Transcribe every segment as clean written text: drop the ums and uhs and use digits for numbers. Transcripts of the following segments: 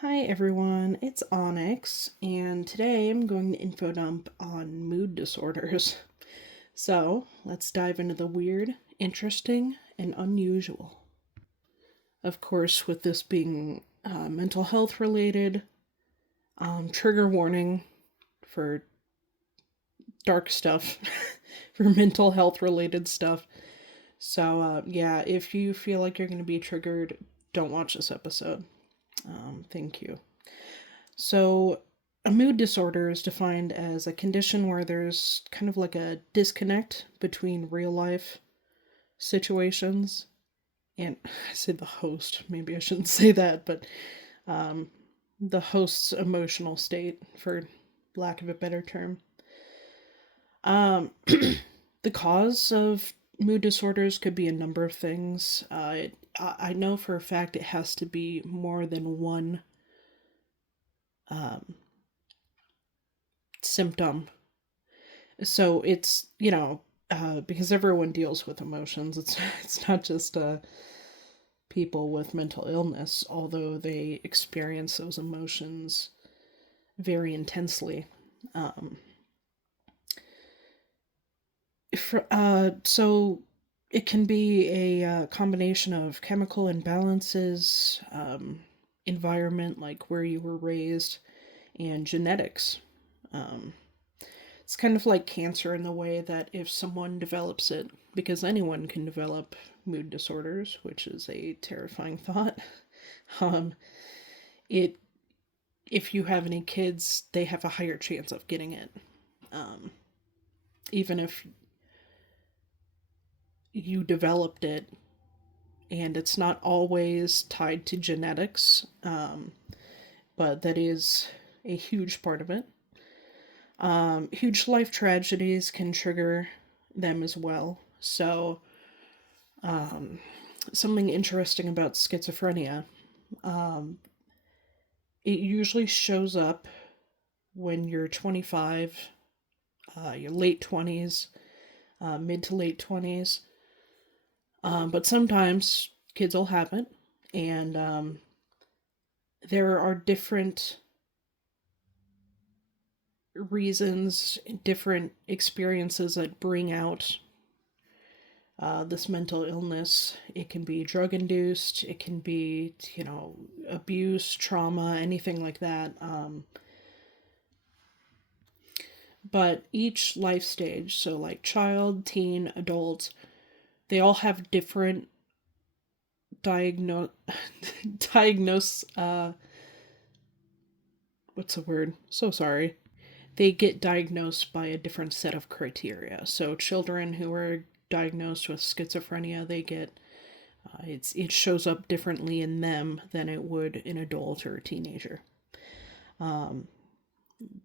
Hi everyone, it's Onyx, and today I'm going to info dump on mood disorders. So let's dive into the weird, interesting, and unusual. Of course, with this being mental health related, trigger warning for dark stuff, for mental health related stuff. So, yeah, if you feel like you're going to be triggered, don't watch this episode. Thank you. So, a mood disorder is defined as a condition where there's kind of like a disconnect between real life situations and I said the host, maybe I shouldn't say that, but um, the host's emotional state, for lack of a better term. The cause of mood disorders could be a number of things. I know for a fact it has to be more than one um, symptom. So it's because everyone deals with emotions. It's not just people with mental illness, although they experience those emotions very intensely. Um, so it can be a combination of chemical imbalances, environment, like where you were raised, and genetics. Um, It's kind of like cancer in the way that if someone develops it, because anyone can develop mood disorders, which is a terrifying thought. Um, it if you have any kids, they have a higher chance of getting it. Um, Even if you developed it, and it's not always tied to genetics, but that is a huge part of it. Huge life tragedies can trigger them as well. So, something interesting about schizophrenia. Um, it usually shows up when you're 25, your late 20s, mid to late 20s. But sometimes kids will have it, and there are different reasons, different experiences that bring out this mental illness. It can be drug induced, it can be, abuse, trauma, anything like that. But each life stage, so like child, teen, adult, they all have different diagnose diagnose what's the word? So sorry. They get diagnosed by a different set of criteria. So children who are diagnosed with schizophrenia, they get it shows up differently in them than it would in adult or a teenager.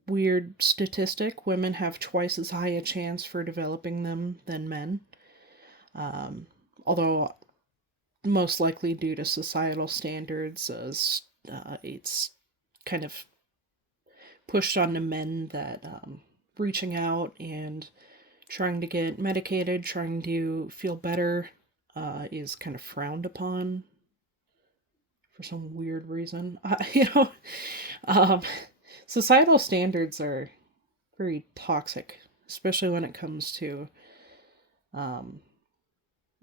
Weird statistic: women have twice as high a chance for developing them than men. Although most likely due to societal standards, as it's kind of pushed on the men that reaching out and trying to get medicated, trying to feel better, is kind of frowned upon for some weird reason. Um, societal standards are very toxic, especially when it comes to um,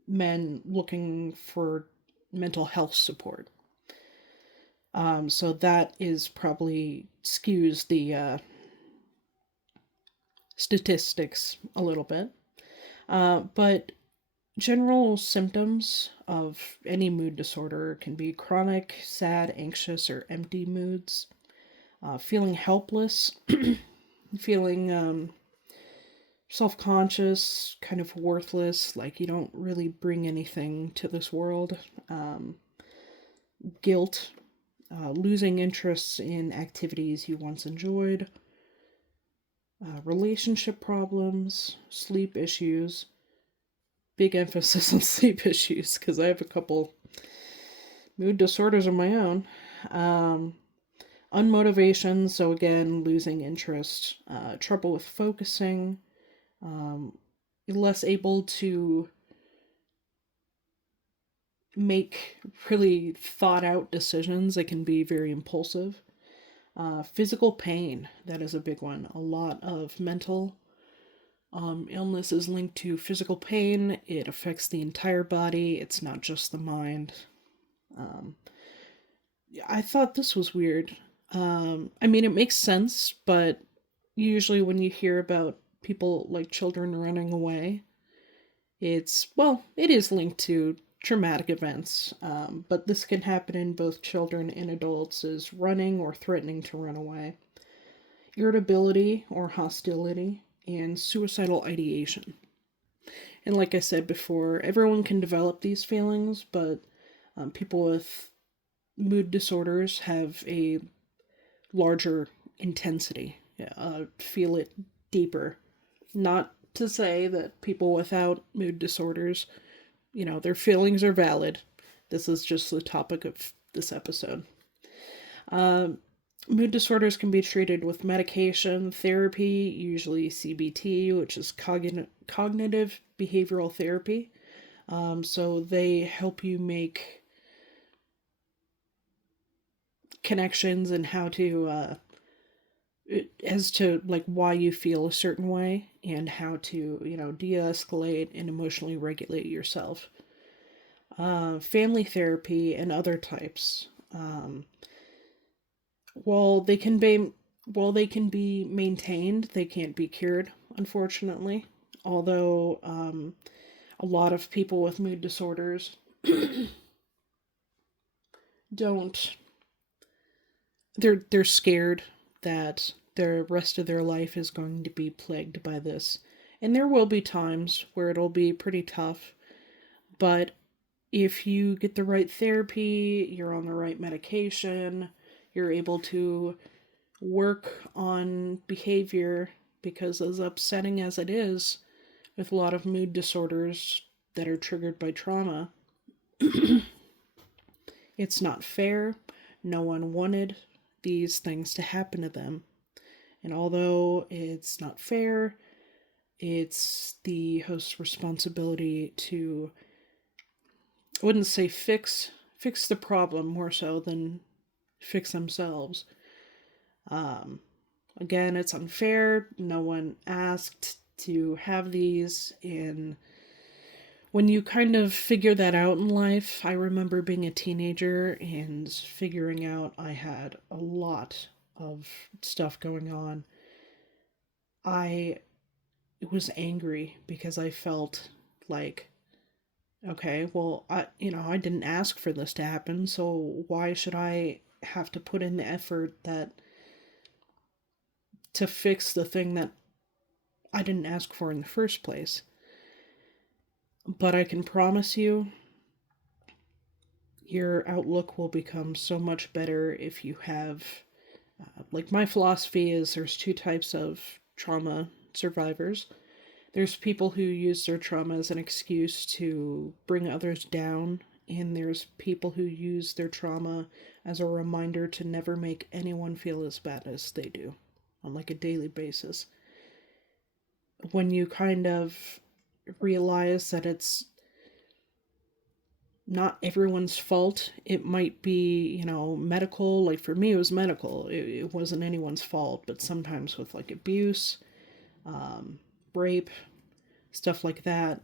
men looking for mental health support. So that is probably skews the statistics a little bit. But general symptoms of any mood disorder can be chronic, sad, anxious, or empty moods, feeling helpless, feeling self conscious, kind of worthless, like you don't really bring anything to this world, guilt, losing interests in activities you once enjoyed, relationship problems, sleep issues. Big emphasis on sleep issues because I have a couple mood disorders of my own. Um, Unmotivation, so again, losing interest, trouble with focusing, less able to make really thought out decisions. They can be very impulsive. Physical pain, that is a big one. A lot of mental illness is linked to physical pain. It affects the entire body, it's not just the mind. Um, I thought this was weird. I mean, it makes sense, but usually when you hear about people like children running away, it is linked to traumatic events, but this can happen in both children and adults as running or threatening to run away. Irritability or hostility, and suicidal ideation. And like I said before, everyone can develop these feelings, but people with mood disorders have a larger intensity, feel it deeper. Not to say that people without mood disorders, their feelings are valid. This is just the topic of this episode. Um, Mood disorders can be treated with medication, therapy, usually CBT, which is cognitive behavioral therapy. So they help you make connections and how to, as to like why you feel a certain way and how to, de escalate and emotionally regulate yourself. Family therapy and other types. While they can be while they can be maintained, they can't be cured, unfortunately. Although a lot of people with mood disorders don't they're scared that the rest of their life is going to be plagued by this. And there will be times where it'll be pretty tough, but if you get the right therapy, you're on the right medication, you're able to work on behavior, because as upsetting as it is with a lot of mood disorders that are triggered by trauma, it's not fair. No one wanted these things to happen to them. And although it's not fair, it's the host's responsibility to, I wouldn't say fix the problem more so than fix themselves. Um, Again, it's unfair. No one asked to have these. And when you kind of figure that out in life, I remember being a teenager and figuring out I had a lot of stuff going on. I was angry because I felt like, okay, well, I didn't ask for this to happen, so why should I have to put in the effort that to fix the thing that I didn't ask for in the first place? But I can promise you, your outlook will become so much better if you have, like, my philosophy is there's two types of trauma survivors. There's people who use their trauma as an excuse to bring others down, and there's people who use their trauma as a reminder to never make anyone feel as bad as they do on like a daily basis. When you kind of realize that it's not everyone's fault, it might be, medical. Like for me, it was medical. It wasn't anyone's fault, but sometimes with like abuse, rape, stuff like that.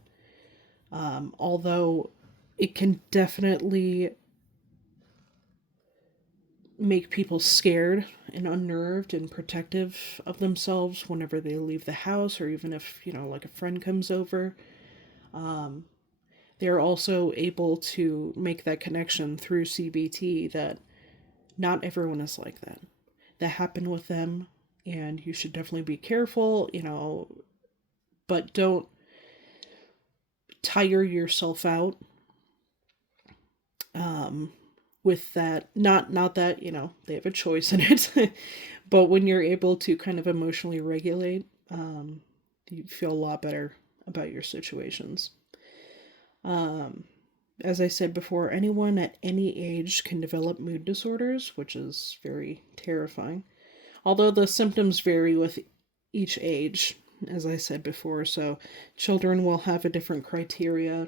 Although it can definitely make people scared and unnerved and protective of themselves whenever they leave the house, or even if, like a friend comes over. They're also able to make that connection through CBT that not everyone is like that. That happened with them, and you should definitely be careful, but don't tire yourself out with that. Not that, they have a choice in it, but when you're able to kind of emotionally regulate, you feel a lot better about your situations. As I said before, anyone at any age can develop mood disorders, which is very terrifying. Although the symptoms vary with each age, as I said before, so children will have a different criteria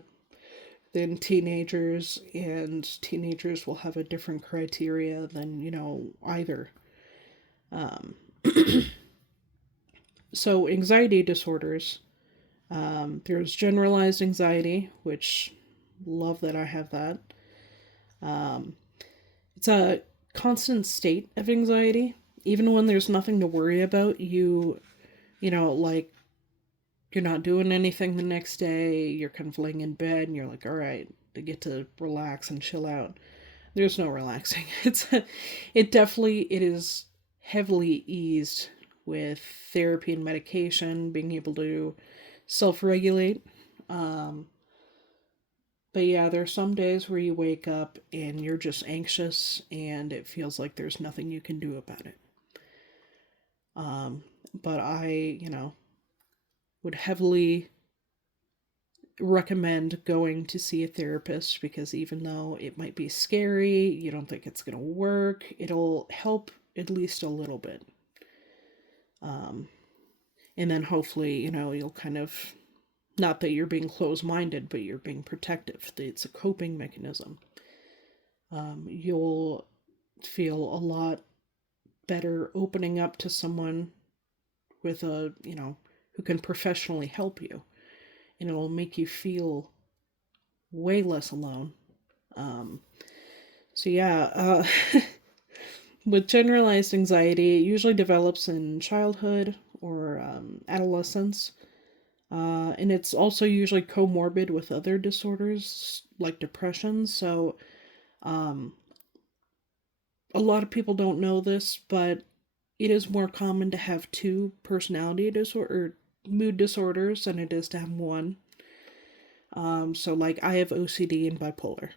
than teenagers, and teenagers will have a different criteria than, either. Um, so, anxiety disorders, there's generalized anxiety, which love that I have that. Um, it's a constant state of anxiety. Even when there's nothing to worry about, like you're not doing anything the next day, you're kind of laying in bed and you're like, all right, I get to relax and chill out. There's no relaxing. It is heavily eased with therapy and medication, being able to self-regulate. Um, but yeah, there's some days where you wake up and you're just anxious and it feels like there's nothing you can do about it. Um, but I would heavily recommend going to see a therapist, because even though it might be scary, you don't think it's going to work, it'll help at least a little bit. Um, and then hopefully, you'll kind of, not that you're being closed minded, but you're being protective. It's a coping mechanism. You'll feel a lot better opening up to someone with who can professionally help you. And it'll make you feel way less alone. Um, so, yeah, with generalized anxiety, it usually develops in childhood or adolescence. And it's also usually comorbid with other disorders like depression. So, um, a lot of people don't know this, but it is more common to have two personality disorder, mood disorders, than it is to have one. So, like, I have OCD and bipolar.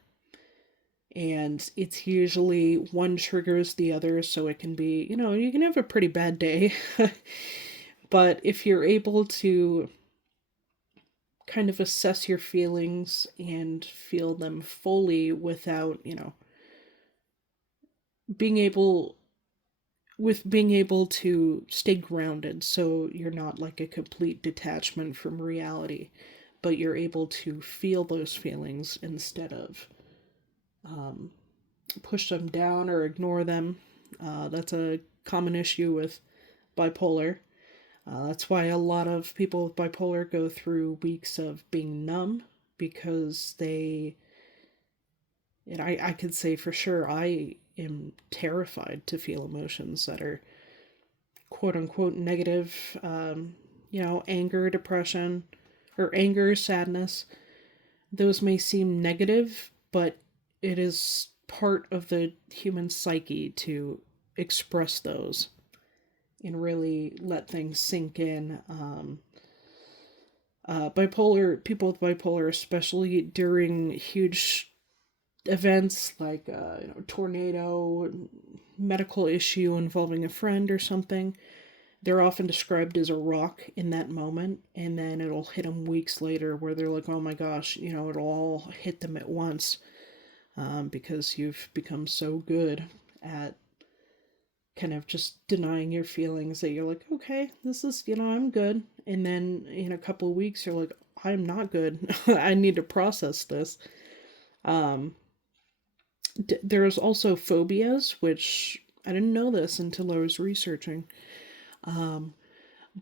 And it's usually one triggers the other, so it can be, you can have a pretty bad day. But if you're able to kind of assess your feelings and feel them fully without, being able being able to stay grounded, so you're not like a complete detachment from reality, but you're able to feel those feelings instead of um, push them down or ignore them. That's a common issue with bipolar. That's why a lot of people with bipolar go through weeks of being numb, because and I could say for sure, I am terrified to feel emotions that are quote unquote negative, anger, depression, or anger, sadness. Those may seem negative, but it is part of the human psyche to express those and really let things sink in. People with bipolar, especially during huge events like tornado, medical issue involving a friend or something, they're often described as a rock in that moment, and then it'll hit them weeks later where they're like, oh my gosh, it'll all hit them at once, because you've become so good at kind of just denying your feelings that you're like, okay, this is, I'm good. And then in a couple of weeks, you're like, I'm not good. I need to process this. Um, there's also phobias, which I didn't know this until I was researching. Um,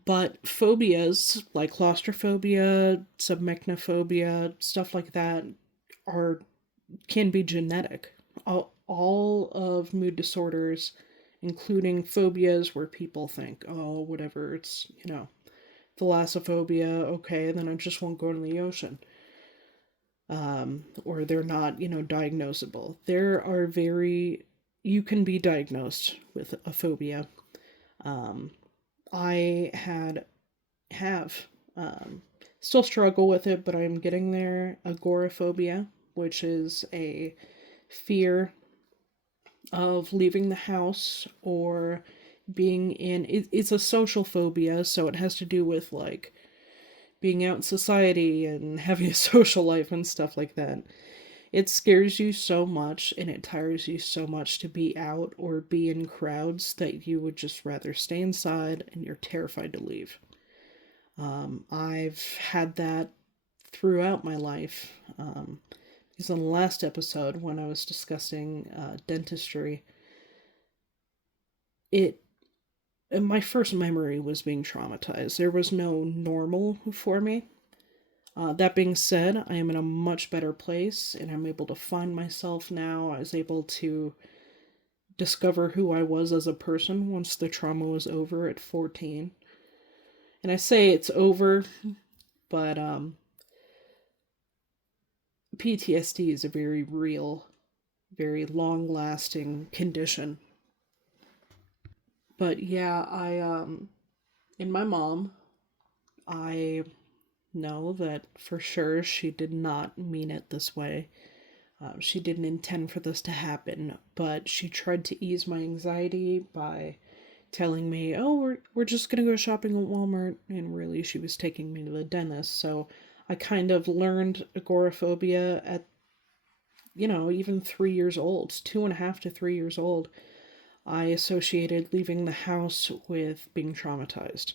but phobias like claustrophobia, submechnophobia, stuff like that, are can be genetic. All of mood disorders, including phobias where people think, oh, whatever, it's, thalassophobia, okay, then I just won't go in the ocean. Or they're not, diagnosable. You can be diagnosed with a phobia. Um, I have, um, still struggle with it, but I'm getting there. Agoraphobia, which is a fear of leaving the house or it's a social phobia, so it has to do with like being out in society and having a social life and stuff like that. It scares you so much and it tires you so much to be out or be in crowds that you would just rather stay inside and you're terrified to leave. I've had that throughout my life. because in the last episode, when I was discussing dentistry, it my first memory was being traumatized. There was no normal for me. That being said, I am in a much better place and I'm able to find myself now. I was able to discover who I was as a person once the trauma was over at 14. And I say it's over, but PTSD is a very real, very long lasting condition. But yeah, in my mom, I know that for sure she did not mean it this way. She didn't intend for this to happen, but she tried to ease my anxiety by telling me, "Oh, we're just gonna go shopping at Walmart," and really she was taking me to the dentist. So I kind of learned agoraphobia at even 3 years old, 2.5 to 3 years old. I associated leaving the house with being traumatized.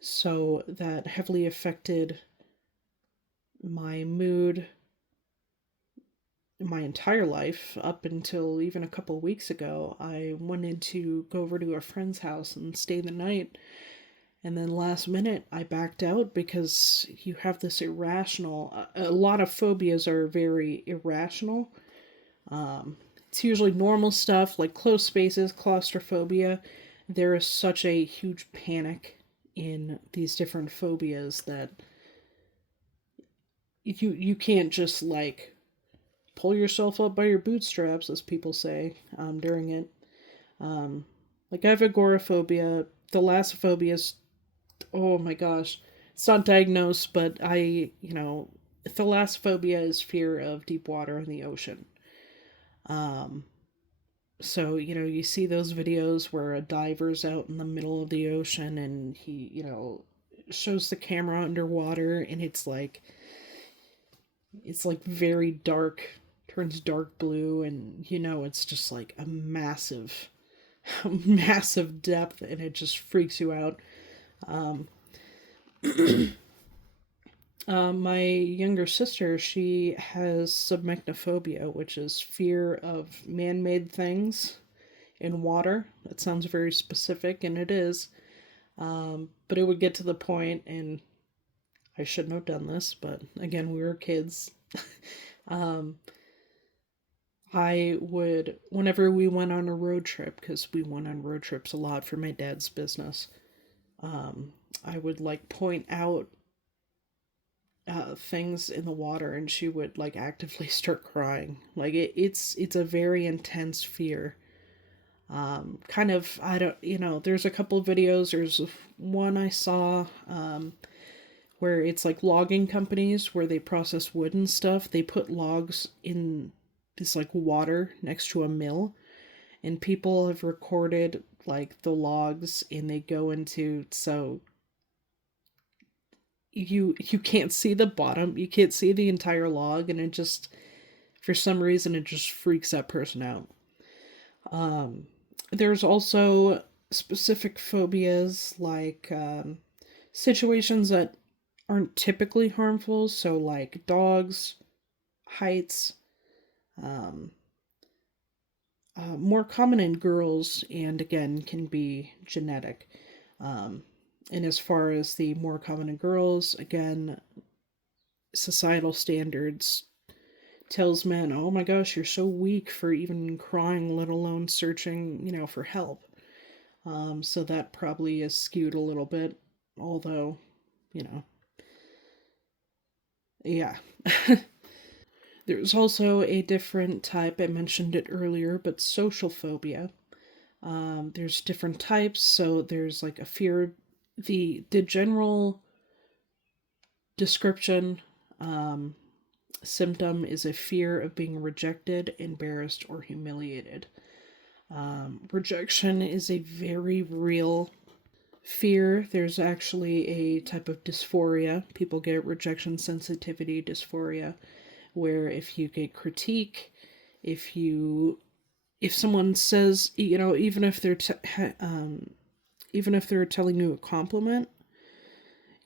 So that heavily affected my mood my entire life up until even a couple of weeks ago. I wanted to go over to a friend's house and stay the night. And then last minute, I backed out because you have this irrational. A lot of phobias are very irrational. It's usually normal stuff like closed spaces, claustrophobia. There is such a huge panic in these different phobias that you can't just like pull yourself up by your bootstraps, as people say during it. Um, like I have agoraphobia. Thalassophobia is, oh my gosh, it's not diagnosed, but thalassophobia is fear of deep water in the ocean. Um, so, you see those videos where a diver's out in the middle of the ocean and he, shows the camera underwater and it's like very dark, turns dark blue, and it's just like a massive massive depth, and it just freaks you out. um, my younger sister, she has submechnophobia, which is fear of man-made things in water. That sounds very specific, and it is. But it would get to the point, and I shouldn't have done this, but again, we were kids. um, I would, whenever we went on a road trip, because we went on road trips a lot for my dad's business, I would like point out things in the water, and she would like actively start crying. Like it's a very intense fear. Kind of, I don't, there's a couple of videos. There's one I saw where it's like logging companies where they process wood and stuff. They put logs in this like water next to a mill, and people have recorded like the logs, and they go into, so you can't see the bottom, you can't see the entire log, and it just, for some reason, it just freaks that person out. There's also specific phobias like situations that aren't typically harmful, so like dogs, heights, um, more common in girls, and again can be genetic. Um, and as far as the more common in girls, again, societal standards tells men, "Oh my gosh, you're so weak for even crying, let alone searching, for help." So that probably is skewed a little bit, although, you know, yeah. There's also a different type, I mentioned it earlier, but social phobia. There's different types, so there's like a fear. The general description symptom is a fear of being rejected, embarrassed, or humiliated. Rejection is a very real fear. There's actually a type of dysphoria. People get rejection sensitivity dysphoria, where if you get critique, if someone says, even if even if they're telling you a compliment,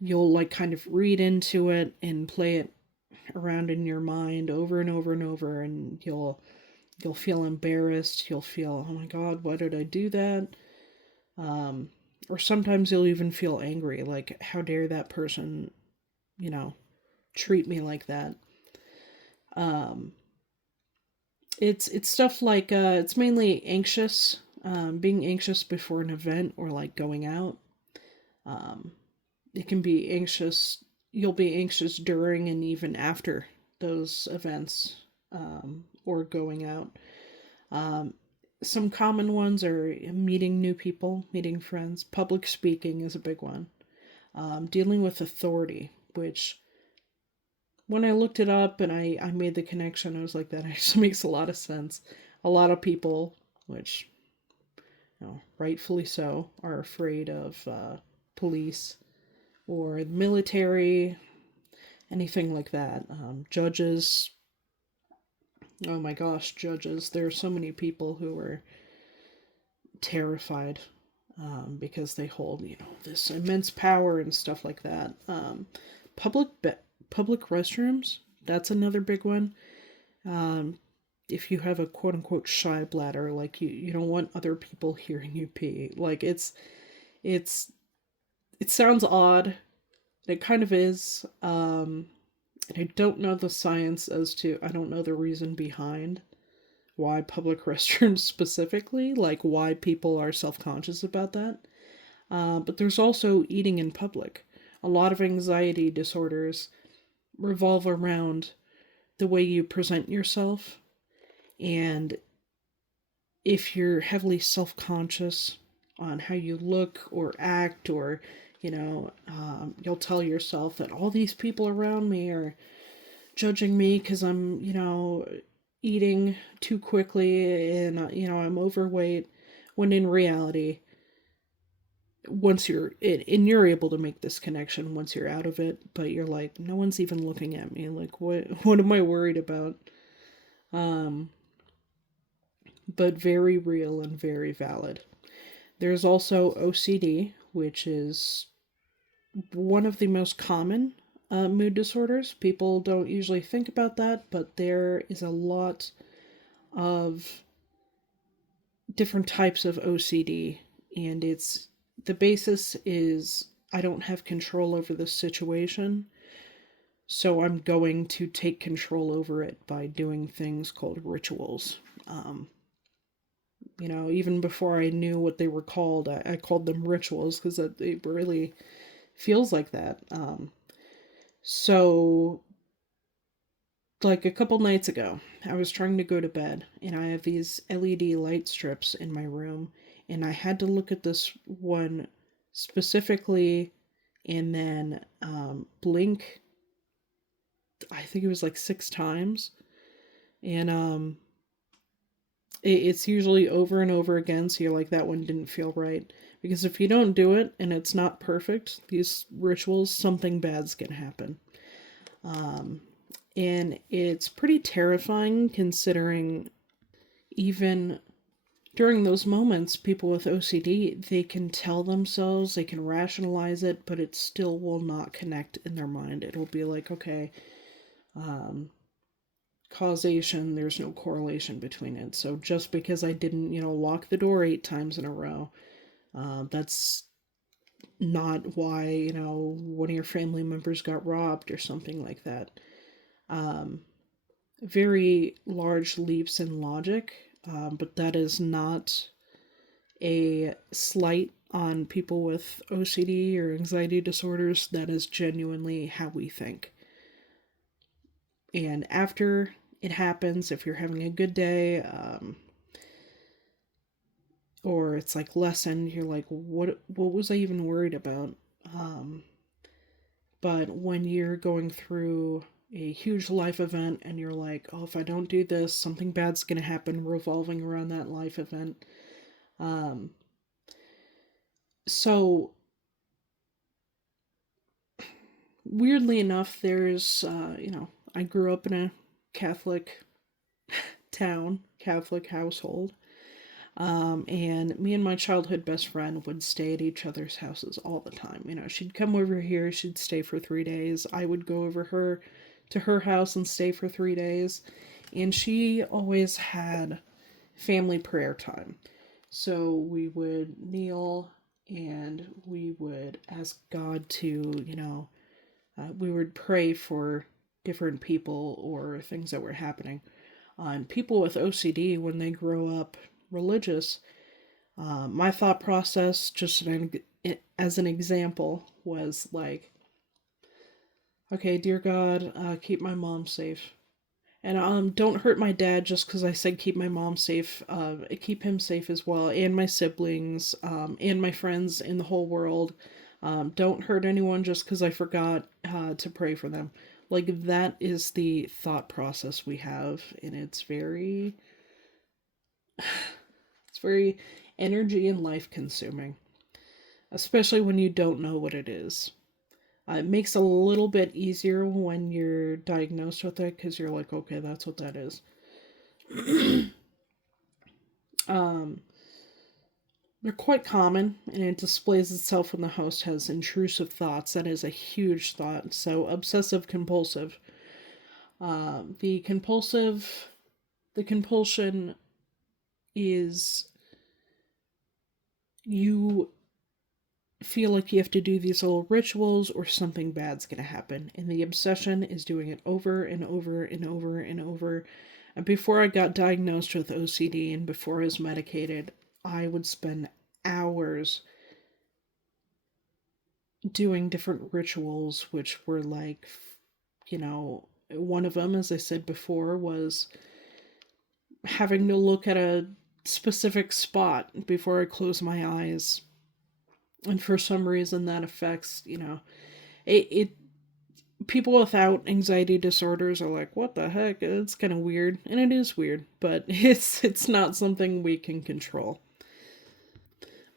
you'll like kind of read into it and play it around in your mind over and over and over, and you'll feel embarrassed. You'll feel, oh my God, why did I do that? Um, or sometimes you'll even feel angry, like, how dare that person, you know, treat me like that. Um, it's stuff like it's mainly anxious, being anxious before an event or like going out. Um, it can be anxious. You'll be anxious during and even after those events, or going out. Um, some common ones are meeting new people, meeting friends. Public speaking is a big one. Dealing with authority, which when I looked it up and I made the connection, I was like, that actually makes a lot of sense. A lot of people, which, rightfully so, are afraid of police or the military, anything like that. Judges, oh my gosh, judges. There are so many people who are terrified, because they hold, this immense power and stuff like that. Public public restrooms, that's another big one. Um, if you have a quote unquote shy bladder, like you don't want other people hearing you pee. Like it's it sounds odd. It kind of is. And I don't know the science as to, I don't know the reason behind why public restrooms specifically, like why people are self conscious about that. But there's also eating in public. A lot of anxiety disorders revolve around the way you present yourself. And if you're heavily self conscious on how you look or act, or, you'll tell yourself that all these people around me are judging me because I'm, eating too quickly and, I'm overweight, when in reality, once you're in, and you're able to make this connection once you're out of it, but you're like, no one's even looking at me. Like, what am I worried about? Um, but very real and very valid. There's also OCD, which is one of the most common mood disorders. People don't usually think about that, but there is a lot of different types of OCD, and the basis is, I don't have control over this situation, so I'm going to take control over it by doing things called rituals. Um, even before I knew what they were called, I called them rituals because it really feels like that. So, like a couple nights ago, I was trying to go to bed, and I have these LED light strips in my room, and I had to look at this one specifically and then blink, I think it was like 6 times. And it's usually over and over again, so you're like, that one didn't feel right. Because if you don't do it and it's not perfect, these rituals, something bad's gonna happen. Um, and it's pretty terrifying considering even during those moments, people with OCD, they can tell themselves, they can rationalize it, but it still will not connect in their mind. It'll be like, okay, um, causation, there's no correlation between it. So just because I didn't, lock the door 8 times in a row, that's not why, one of your family members got robbed or something like that. Um, very large leaps in logic, but that is not a slight on people with OCD or anxiety disorders. That is genuinely how we think. And after it happens, if you're having a good day, or it's like lessened, you're like, what was I even worried about? Um, but when you're going through a huge life event and you're like, oh, if I don't do this, something bad's gonna happen revolving around that life event. Um, so weirdly enough, there's, I grew up in a Catholic town, Catholic household. And me and my childhood best friend would stay at each other's houses all the time. She'd come over here, she'd stay for 3 days. I would go over her to her house and stay for 3 days. And she always had family prayer time. So we would kneel and we would ask God to, we would pray for different people or things that were happening. And people with OCD, when they grow up religious, my thought process, just as an example, was like, okay, dear God, keep my mom safe. And don't hurt my dad just because I said keep my mom safe. Keep him safe as well, and my siblings, and my friends in the whole world. Don't hurt anyone just because I forgot to pray for them. Like, that is the thought process we have, and it's very energy and life consuming, especially when you don't know what it is. It makes it a little bit easier when you're diagnosed with it because you're like, okay, that's what that is. um, they're quite common, and it displays itself when the host has intrusive thoughts. That is a huge thought. So obsessive compulsive. Uh, the compulsive, the compulsion is you feel like you have to do these little rituals or something bad's going to happen. And the obsession is doing it over and over and over and over. And before I got diagnosed with OCD and before I was medicated, I would spend hours doing different rituals, which were like, one of them, as I said before, was having to look at a specific spot before I close my eyes. And for some reason that affects, it people without anxiety disorders are like, what the heck? It's kind of weird. And it is weird, but it's not something we can control.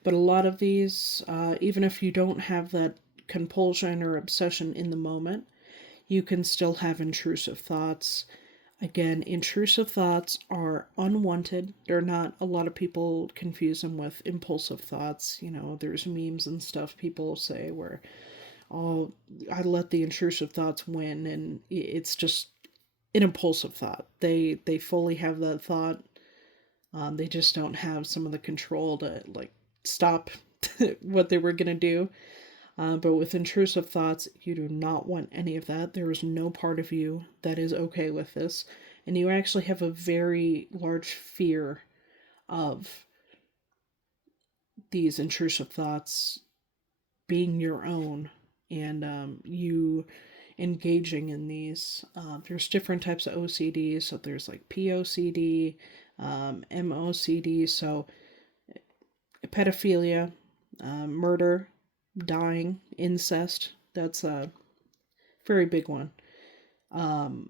But a lot of these, even if you don't have that compulsion or obsession in the moment, you can still have intrusive thoughts. Again, intrusive thoughts are unwanted. They're not, a lot of people confuse them with impulsive thoughts. There's memes and stuff people say where, oh, I let the intrusive thoughts win, and it's just an impulsive thought. They fully have that thought. They just don't have some of the control to like stop what they were gonna do. But with intrusive thoughts, you do not want any of that. There is no part of you that is okay with this. And you actually have a very large fear of these intrusive thoughts being your own, and you engaging in these. There's different types of OCD. So there's like POCD, MOCD. So pedophilia, murder, dying, incest. That's a very big one. Um,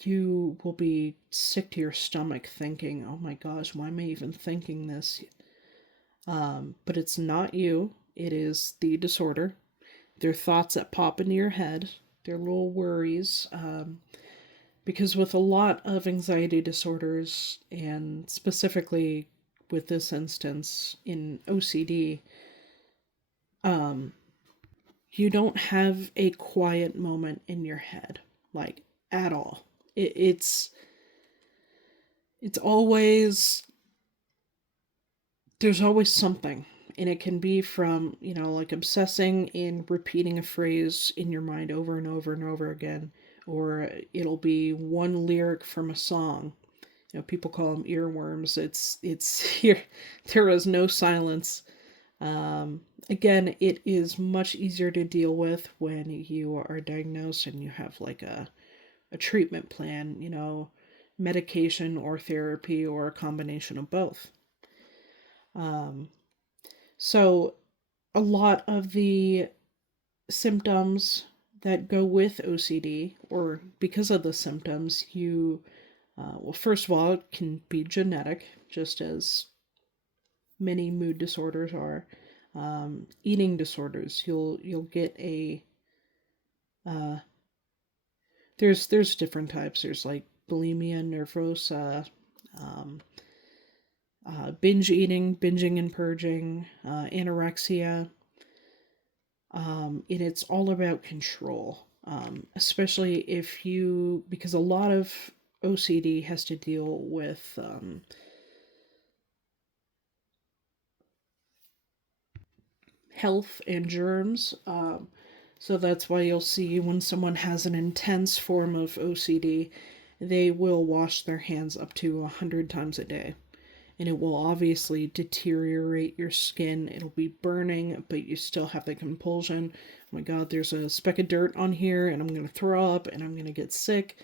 you will be sick to your stomach thinking, oh my gosh, why am I even thinking this? But it's not you, it is the disorder. They're thoughts that pop into your head, they're little worries. Because with a lot of anxiety disorders, and specifically with this instance in OCD, um, you don't have a quiet moment in your head, like, at all. It's always, there's always something, and it can be from, like obsessing and repeating a phrase in your mind over and over and over again, or it'll be one lyric from a song. People call them earworms. It's here. There is no silence. Again, it is much easier to deal with when you are diagnosed and you have like a treatment plan, medication or therapy or a combination of both. So a lot of the symptoms that go with OCD, or because of the symptoms, well, first of all, it can be genetic, just as many mood disorders are. Eating disorders, you'll get a there's different types. There's like bulimia nervosa, um, binge eating, binging and purging, anorexia, and it's all about control. especially if you, because a lot of OCD has to deal with health and germs. So that's why you'll see when someone has an intense form of OCD, they will wash their hands up to 100 times a day. And it will obviously deteriorate your skin. It'll be burning, but you still have the compulsion. Oh my God, there's a speck of dirt on here, and I'm gonna throw up, and I'm gonna get sick.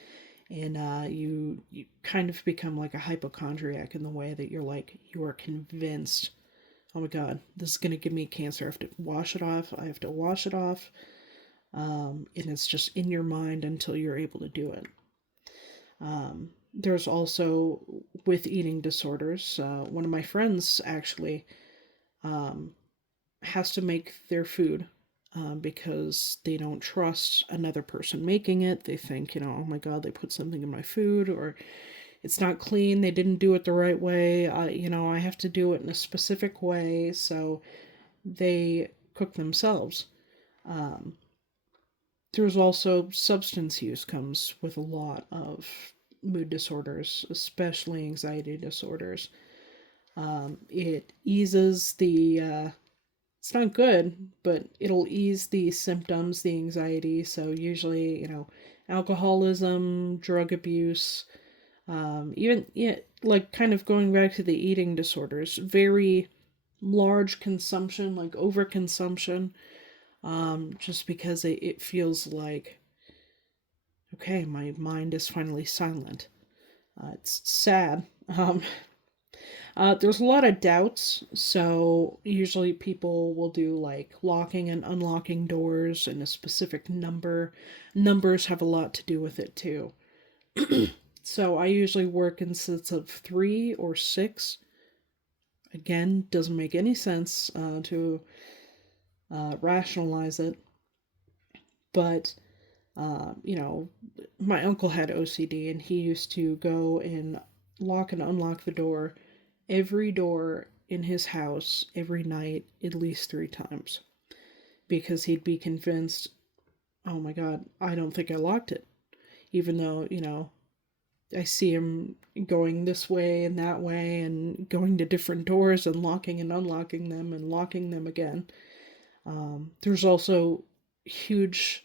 And you kind of become like a hypochondriac in the way that you are convinced, oh my God, this is gonna give me cancer. I have to wash it off. I have to wash it off. And it's just in your mind until you're able to do it. There's also with eating disorders. One of my friends actually um, has to make their food because they don't trust another person making it. They think, oh my God, they put something in my food, or it's not clean. They didn't do it the right way. I have to do it in a specific way. So they cook themselves. Um, there's also substance use comes with a lot of mood disorders, especially anxiety disorders. It eases it's not good, but it'll ease the symptoms, the anxiety. So usually, alcoholism, drug abuse, even, yeah, like kind of going back to the eating disorders, very large consumption, like overconsumption, just because it feels like, okay, my mind is finally silent. It's sad. There's a lot of doubts, so usually people will do like locking and unlocking doors in a specific number. Numbers have a lot to do with it too. So I usually work in sets of 3 or 6. Again, doesn't make any sense to rationalize it, but my uncle had OCD and he used to go and lock and unlock the every door in his house every night at least 3 times because he'd be convinced, oh my God, I don't think I locked it. Even though, I see him going this way and that way and going to different doors and locking and unlocking them and locking them again. There's also huge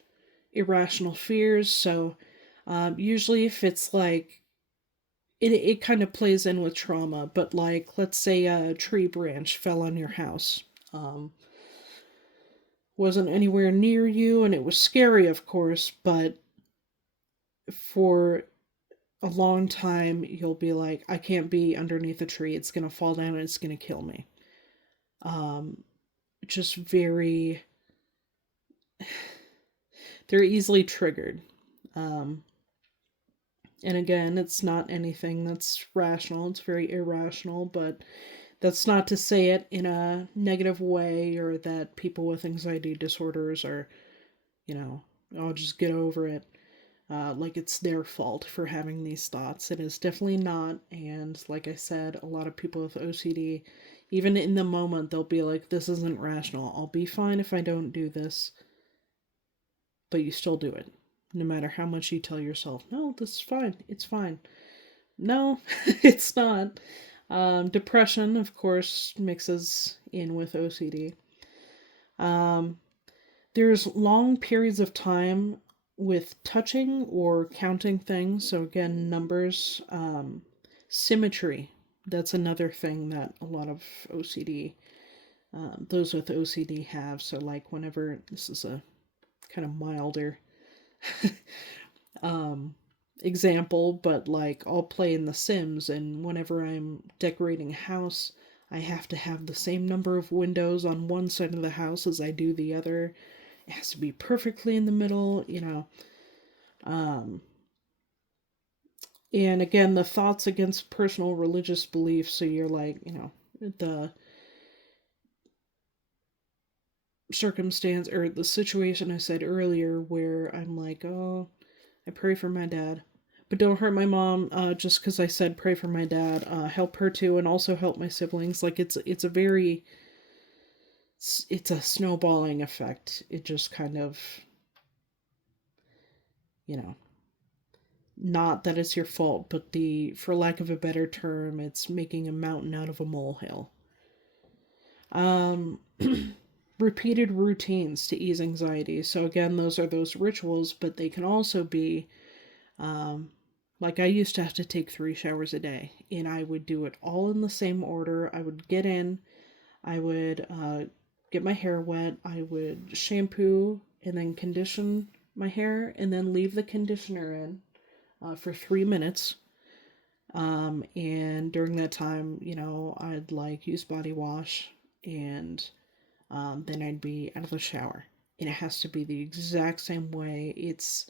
irrational fears. So usually, if it's like, it kind of plays in with trauma, but like, let's say a tree branch fell on your house. Wasn't anywhere near you, and it was scary, of course, but for a long time, you'll be like, I can't be underneath a tree. It's going to fall down and it's going to kill me. Um, just very, they're easily triggered. Um, and again, it's not anything that's rational, it's very irrational, but that's not to say it in a negative way or that people with anxiety disorders are, I'll just get over it. Like it's their fault for having these thoughts. It is definitely not. And like I said, a lot of people with OCD, even in the moment, they'll be like, this isn't rational. I'll be fine if I don't do this. But you still do it. No matter how much you tell yourself, no, this is fine. It's fine. No, it's not. Depression, of course, mixes in with OCD. Um, there's long periods of time with touching or counting things. So, again, numbers, symmetry. That's another thing that a lot of OCD, those with OCD have. So, like, whenever this is a kind of milder um, example, but like I'll play in The Sims, and whenever I'm decorating a house, I have to have the same number of windows on one side of the house as I do the other. It has to be perfectly in the middle. Um, and again, the thoughts against personal religious beliefs. So you're like, the circumstance or the situation I said earlier where I'm like, oh, I pray for my dad. But don't hurt my mom just because I said pray for my dad. Help her too, and also help my siblings. Like it's a very it's a snowballing effect. It just kind of you know, not that it's your fault, but for lack of a better term, it's making a mountain out of a molehill. Um, Repeated routines to ease anxiety. So, again, those are those rituals, but they can also be um, like I used to have to take 3 showers a day, and I would do it all in the same order. I would get in, I would get my hair wet, I would shampoo and then condition my hair, and then leave the conditioner in for 3 minutes. And during that time, I'd like use body wash, and then I'd be out of the shower. And it has to be the exact same way. It's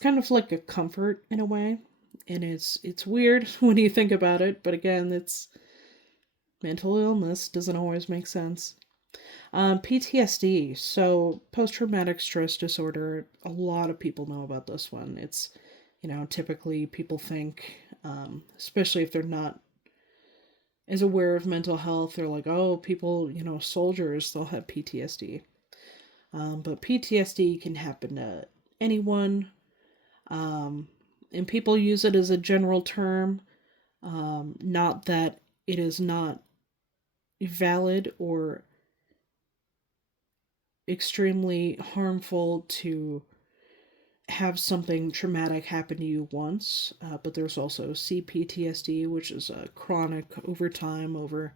kind of like a comfort in a way, and it's weird when you think about it. But again, it's mental illness doesn't always make sense. PTSD, so post traumatic stress disorder. A lot of people know about this one. It's typically people think, especially if they're not as aware of mental health, they're like, oh, people, soldiers, they'll have PTSD. But PTSD can happen to anyone, and people use it as a general term, not that it is not valid or extremely harmful to have something traumatic happen to you once, but there's also CPTSD, which is chronic over time, over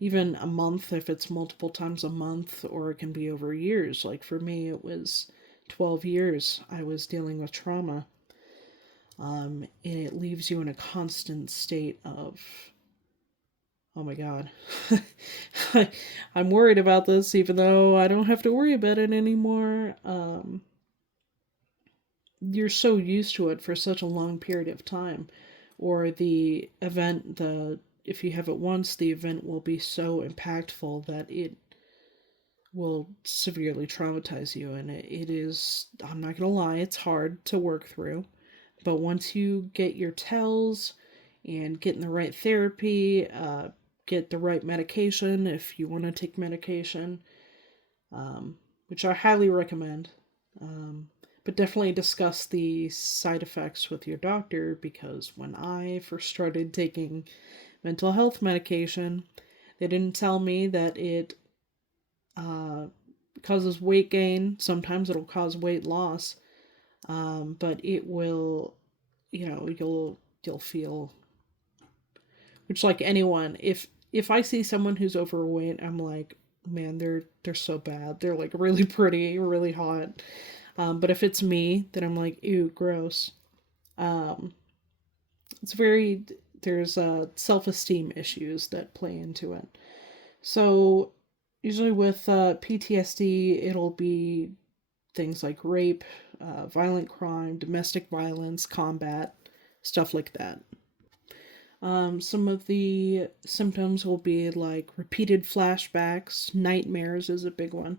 even a month if it's multiple times a month, or it can be over years. Like for me, it was 12 years I was dealing with trauma. And it leaves you in a constant state of, oh my God, I'm worried about this, even though I don't have to worry about it anymore. You're so used to it for such a long period of time, or the event, if you have it once, the event will be so impactful that it will severely traumatize you. And it is, I'm not gonna lie, it's hard to work through. But once you get your tells and get in the right therapy, get the right medication if you want to take medication, which I highly recommend. But definitely discuss the side effects with your doctor, because when I first started taking mental health medication, they didn't tell me that it causes weight gain. Sometimes it'll cause weight loss, but it will, you'll feel, which like anyone, if I see someone who's overweight, I'm like, man, they're so bad. They're like really pretty, really hot. But if it's me, then I'm like, ew, gross. Um, it's very, there's self-esteem issues that play into it. So usually with PTSD, it'll be things like rape, violent crime, domestic violence, combat, stuff like that. Some of the symptoms will be like repeated flashbacks, nightmares is a big one,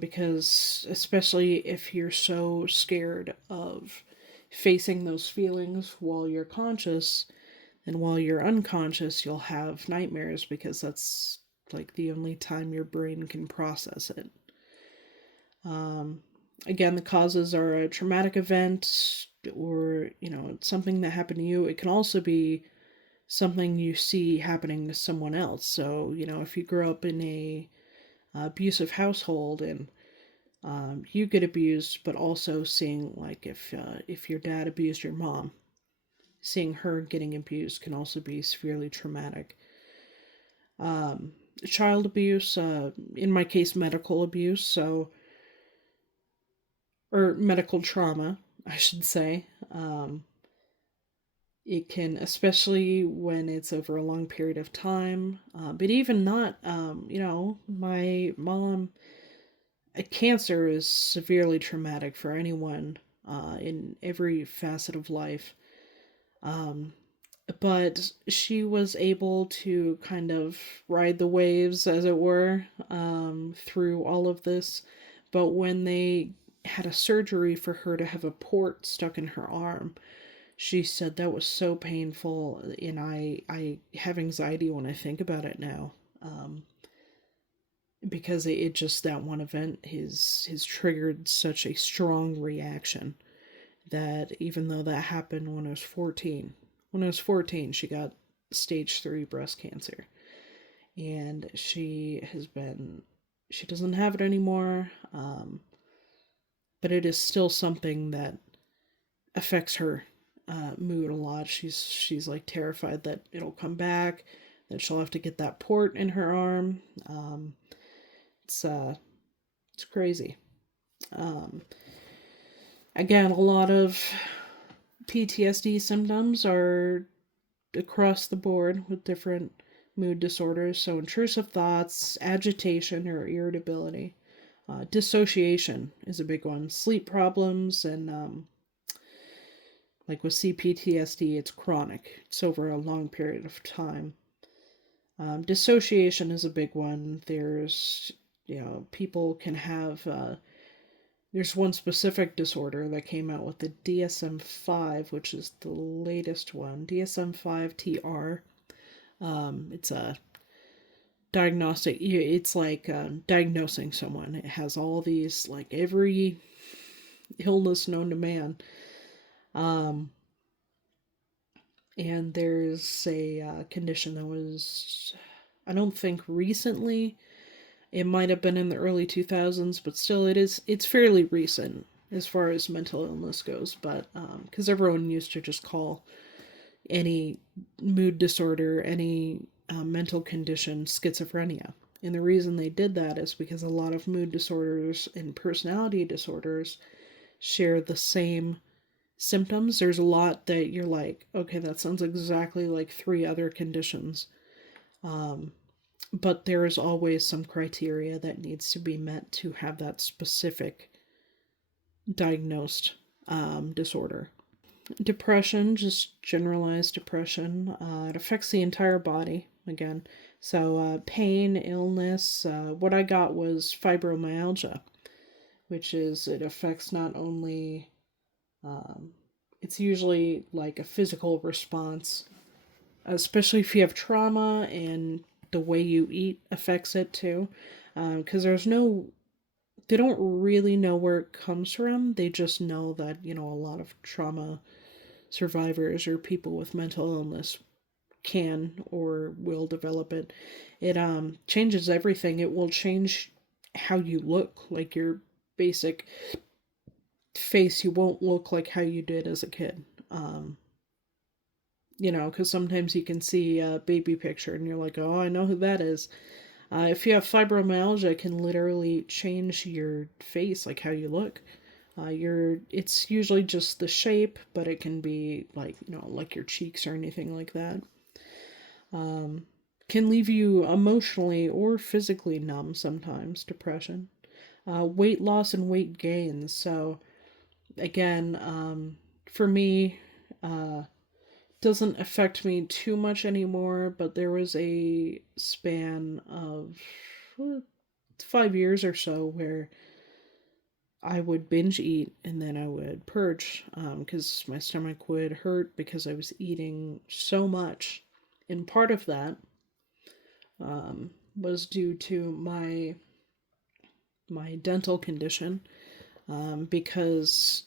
because especially if you're so scared of facing those feelings while you're conscious, and while you're unconscious, you'll have nightmares because that's like the only time your brain can process it. Um, Again, the causes are a traumatic event, or something that happened to you. It can also be something you see happening to someone else. So if you grow up in a abusive household, and you get abused, but also seeing, like, if your dad abused your mom, seeing her getting abused can also be severely traumatic. Um, Child abuse, in my case, medical abuse, so, or medical trauma, I should say. It can, especially when it's over a long period of time, but even not, my mom, a cancer is severely traumatic for anyone in every facet of life. Um, but she was able to kind of ride the waves, as it were, through all of this. But when they had a surgery for her to have a port stuck in her arm, she said that was so painful, and I have anxiety when I think about it now, because it just, that one event has triggered such a strong reaction that even though that happened when I was 14, when I was 14, she got stage 3 breast cancer. And she doesn't have it anymore, but it is still something that affects her mood a lot. She's like terrified that it'll come back, that she'll have to get that port in her arm. It's it's crazy. Um, Again, a lot of PTSD symptoms are across the board with different mood disorders. So, intrusive thoughts, agitation or irritability, dissociation is a big one, sleep problems, and like with CPTSD, it's chronic, it's over a long period of time. Dissociation is a big one. There's, people can have there's one specific disorder that came out with the DSM 5, which is the latest one, DSM 5 TR. It's a diagnostic, it's like diagnosing someone. It has all these, like every illness known to man. Um, and there's a condition that was, I don't think recently, it might have been in the early 2000s, but still it's fairly recent as far as mental illness goes. But because everyone used to just call any mood disorder, any mental condition, schizophrenia. And the reason they did that is because a lot of mood disorders and personality disorders share the same symptoms. There's a lot that you're like, okay, that sounds exactly like 3 other conditions. But there is always some criteria that needs to be met to have that specific diagnosed disorder. Depression, just generalized depression, it affects the entire body again. So, pain, illness. What I got was fibromyalgia, which is, it affects not only, it's usually like a physical response, especially if you have trauma, and the way you eat affects it too. Because they don't really know where it comes from. They just know that, a lot of trauma survivors or people with mental illness can or will develop it. It changes everything. It will change how you look, like your basic face. You won't look like how you did as a kid. Because sometimes you can see a baby picture and you're like, oh, I know who that is. If you have fibromyalgia, it can literally change your face, like how you look. It's usually just the shape, but it can be like, like your cheeks or anything like that. Can leave you emotionally or physically numb sometimes, depression. Weight loss and weight gain. So, again, for me, doesn't affect me too much anymore, but there was a span of 5 years or so where I would binge eat and then I would purge, because my stomach would hurt because I was eating so much. And part of that was due to my dental condition, because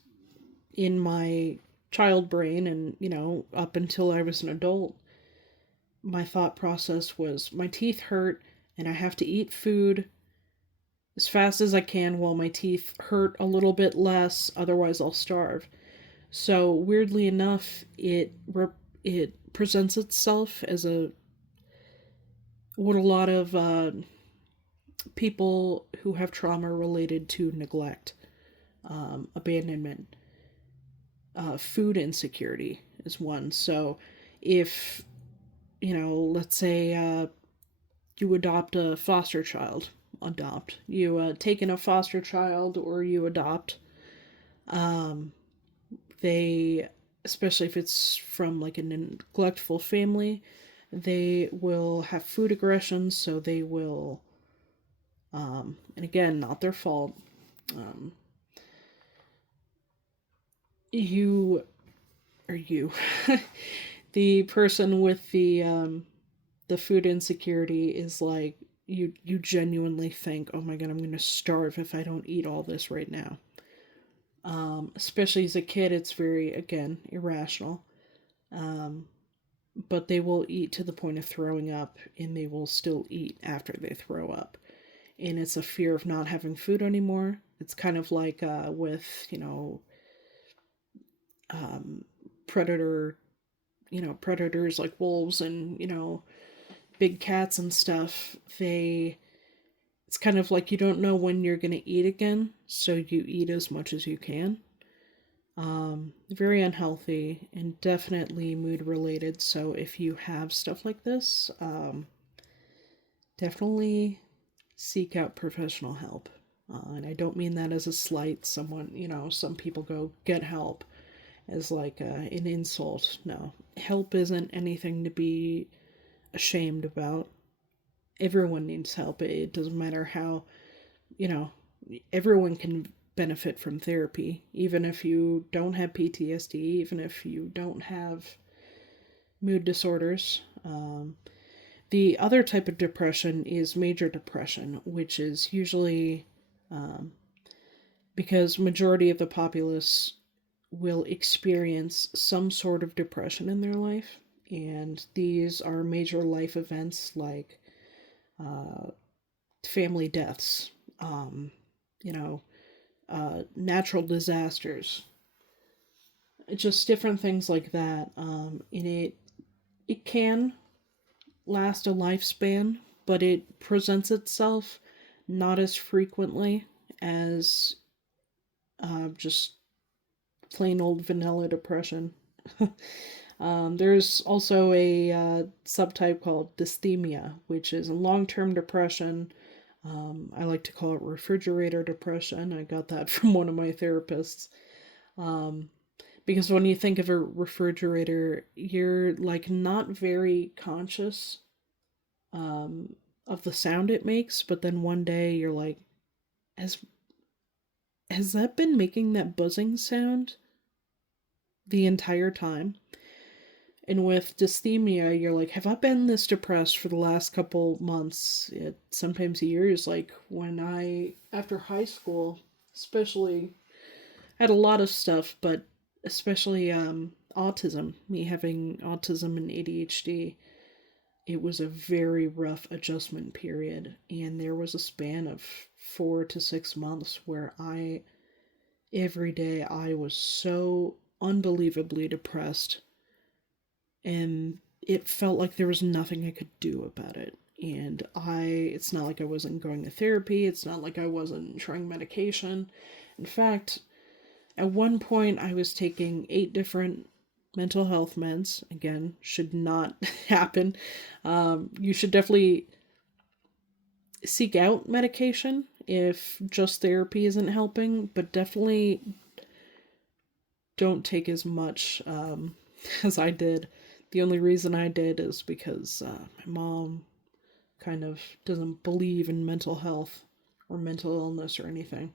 in my child brain and, up until I was an adult, my thought process was my teeth hurt and I have to eat food as fast as I can while my teeth hurt a little bit less, otherwise I'll starve. So weirdly enough, it presents itself as what a lot of people who have trauma related to neglect, abandonment, food insecurity is one. So if, let's say you adopt a foster child, you take in a foster child or you adopt, they, especially if it's from like a neglectful family, they will have food aggressions, so they will, and again, not their fault, um, you, or you, the person with the food insecurity is like, you genuinely think, oh my god, I'm gonna starve if I don't eat all this right now. Especially as a kid, it's very, again, irrational. Um, but they will eat to the point of throwing up, and they will still eat after they throw up. And it's a fear of not having food anymore. It's kind of like with, um, predator, predators like wolves and, big cats and stuff. It's kind of like you don't know when you're going to eat again, so you eat as much as you can. Very unhealthy and definitely mood related. So if you have stuff like this, definitely seek out professional help. And I don't mean that as a slight. Some people go get help as like an insult. No, help isn't anything to be ashamed about. Everyone needs help. It doesn't matter how, you know, everyone can benefit from therapy, even if you don't have PTSD, even if you don't have mood disorders. The other type of depression is major depression, which is usually um, because majority of the populace will experience some sort of depression in their life, and these are major life events like uh, family deaths, um, you know, natural disasters, just different things like that. And it can last a lifespan, but it presents itself not as frequently as just plain old vanilla depression. There's also a subtype called dysthymia, which is a long term depression. I like to call it refrigerator depression. I got that from one of my therapists. Um, because when you think of a refrigerator, you're like not very conscious um, of the sound it makes, but then one day you're like, has has that been making that buzzing sound the entire time? And with dysthymia, you're like, have I been this depressed for the last couple months? Sometimes years. Like when after high school, especially, had a lot of stuff, but especially autism, me having autism and ADHD, it was a very rough adjustment period. And there was a span of 4 to 6 months where every day, I was so unbelievably depressed, and it felt like there was nothing I could do about it. And it's not like I wasn't going to therapy, it's not like I wasn't trying medication. In fact, at one point, I was taking 8 different mental health meds. Again, should not happen. You should definitely seek out medication if just therapy isn't helping, but definitely don't take as much as I did. The only reason I did is because my mom kind of doesn't believe in mental health or mental illness or anything.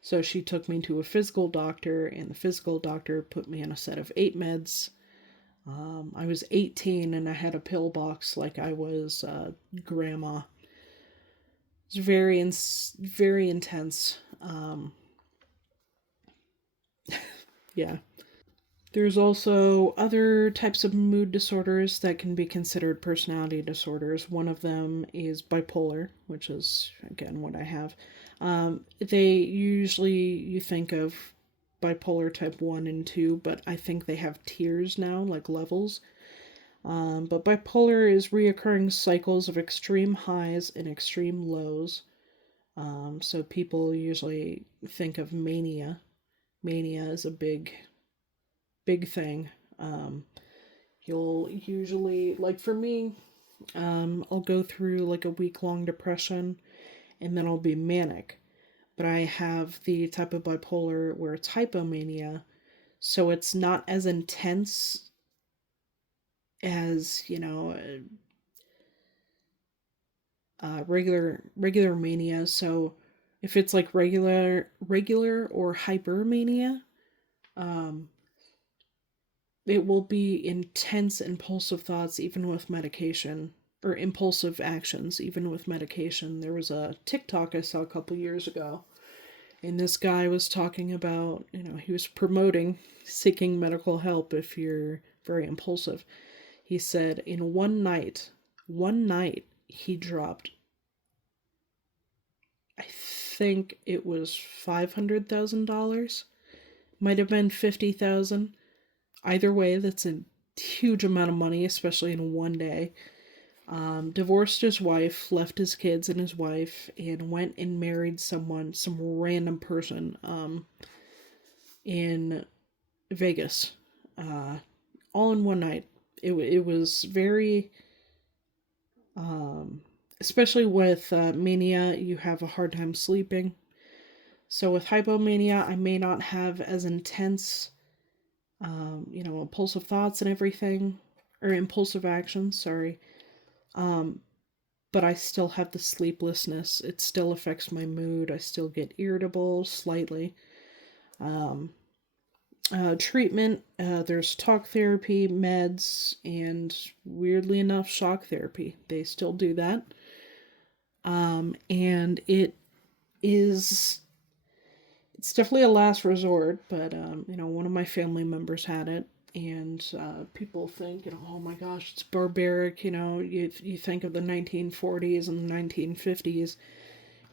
So she took me to a physical doctor, and the physical doctor put me on a set of 8 meds. I was 18 and I had a pill box like I was grandma. It's very intense. Yeah. There's also other types of mood disorders that can be considered personality disorders. One of them is bipolar, which is, again, what I have. They usually, you think of bipolar type 1 and 2, but I think they have tiers now, like levels. But bipolar is reoccurring cycles of extreme highs and extreme lows. So people usually think of mania. Mania is a big thing. Um, you'll usually, like for me, I'll go through like a week long depression and then I'll be manic. But I have the type of bipolar where it's hypomania, so it's not as intense as, regular mania. So if it's like regular or hypermania, um, it will be intense, impulsive thoughts, even with medication, or impulsive actions, even with medication. There was a TikTok I saw a couple years ago, And this guy was talking about, he was promoting seeking medical help if you're very impulsive. He said in one night, he dropped, I think it was $500,000. Might have been 50,000. Either way, that's a huge amount of money, especially in one day. Divorced his wife, left his kids and his wife, and went and married some random person, in Vegas, uh, all in one night. It was very, um, especially with mania, you have a hard time sleeping. So with hypomania, I may not have as intense, impulsive thoughts and everything, or impulsive actions, sorry. Um, but I still have the sleeplessness. It still affects my mood. I still get irritable slightly. Um, Treatment, there's talk therapy, meds, and weirdly enough, shock therapy. They still do that. And is it's definitely a last resort, but one of my family members had it, and people think, oh my gosh, it's barbaric. You think of the 1940s and the 1950s,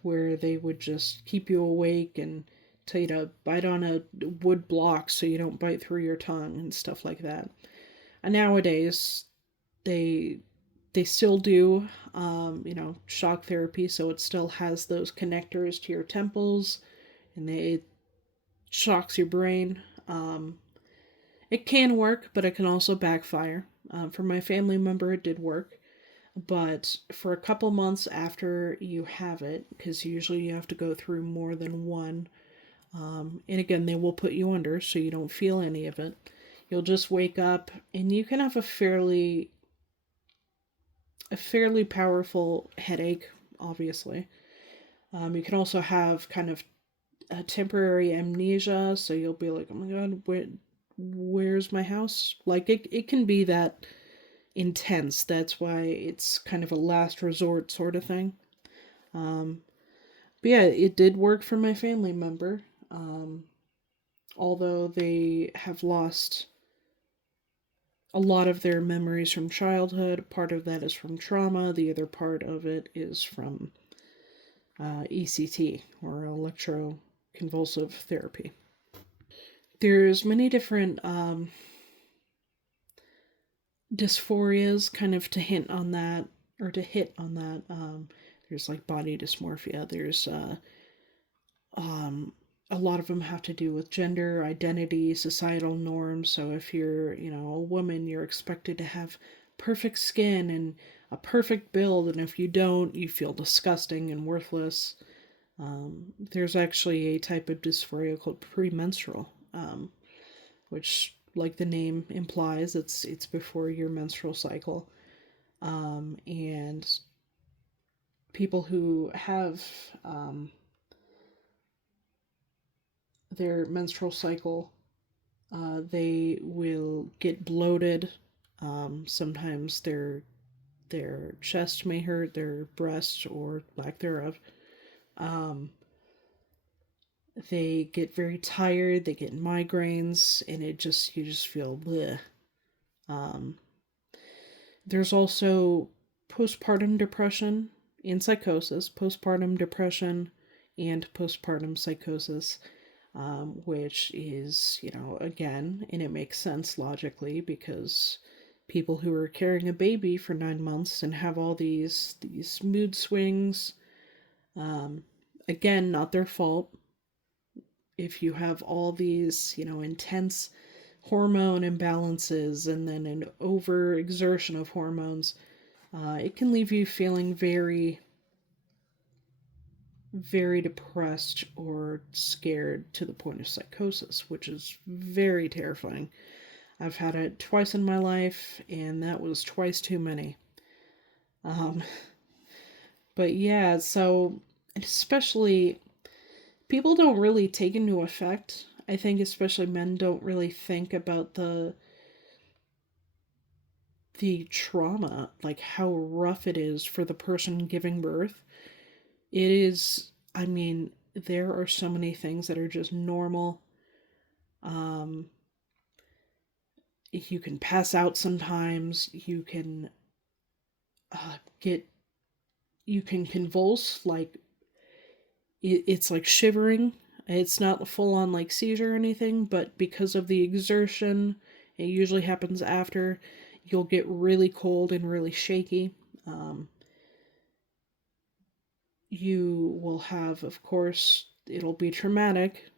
where they would just keep you awake and tell you to bite on a wood block so you don't bite through your tongue and stuff like that. And nowadays, they they still do, shock therapy, so it still has those connectors to your temples, and it shocks your brain. It can work, but it can also backfire. For my family member, it did work. But for a couple months after you have it, because usually you have to go through more than one, and again, they will put you under so you don't feel any of it. You'll just wake up and you can have a fairly powerful headache, obviously. You can also have kind of a temporary amnesia, so you'll be like, oh my god, where's my house? Like, it can be that intense. That's why it's kind of a last resort sort of thing. Um, but yeah, it did work for my family member. Although they have lost a lot of their memories from childhood. Part of that is from trauma. The other part of it is from ECT, or electroconvulsive therapy. There's many different dysphorias, kind of to hint on that, or to hit on that. There's like body dysmorphia. There's um, a lot of them have to do with gender identity, societal norms. So if you're, a woman, you're expected to have perfect skin and a perfect build, and if you don't, you feel disgusting and worthless. There's actually a type of dysphoria called premenstrual, which, like the name implies, it's before your menstrual cycle. And people who have their menstrual cycle, they will get bloated. Sometimes their chest may hurt, their breast or lack thereof. Um, they get very tired. They get migraines, and you just feel bleh. Um, there's also postpartum depression and psychosis, postpartum depression and postpartum psychosis, which is, again, and it makes sense logically because people who are carrying a baby for 9 months and have all these mood swings, um, again, not their fault. If you have all these, intense hormone imbalances and then an overexertion of hormones, it can leave you feeling very, very depressed or scared to the point of psychosis, which is very terrifying. I've had it twice in my life, and that was twice too many. Um, but yeah, so especially people don't really take into effect. I think especially men don't really think about the trauma, like how rough it is for the person giving birth. It is, I mean, there are so many things that are just normal. Um, you can pass out sometimes. Get you can convulse, like it's like shivering. It's not full on like seizure or anything, but because of the exertion, it usually happens after. You'll get really cold and really shaky. Um, you will have, of course, it'll be traumatic.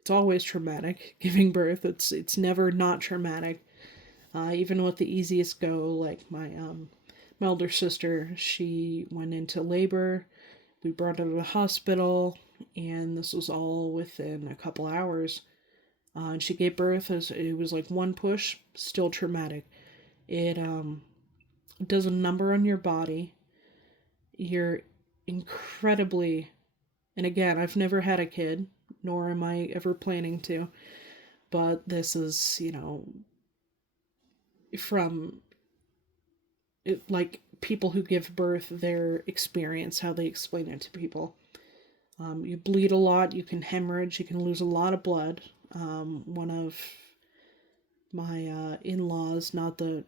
It's always traumatic giving birth. It's never not traumatic. Even with the easiest go, like my older sister, she went into labor. We brought her to the hospital, and this was all within a couple hours. And she gave birth as it was like one push, still traumatic. It does a number on your body. You're incredibly, and again, I've never had a kid, nor am I ever planning to, but this is, from like people who give birth, their experience, how they explain it to people. You bleed a lot, you can hemorrhage, you can lose a lot of blood. One of my in laws, not a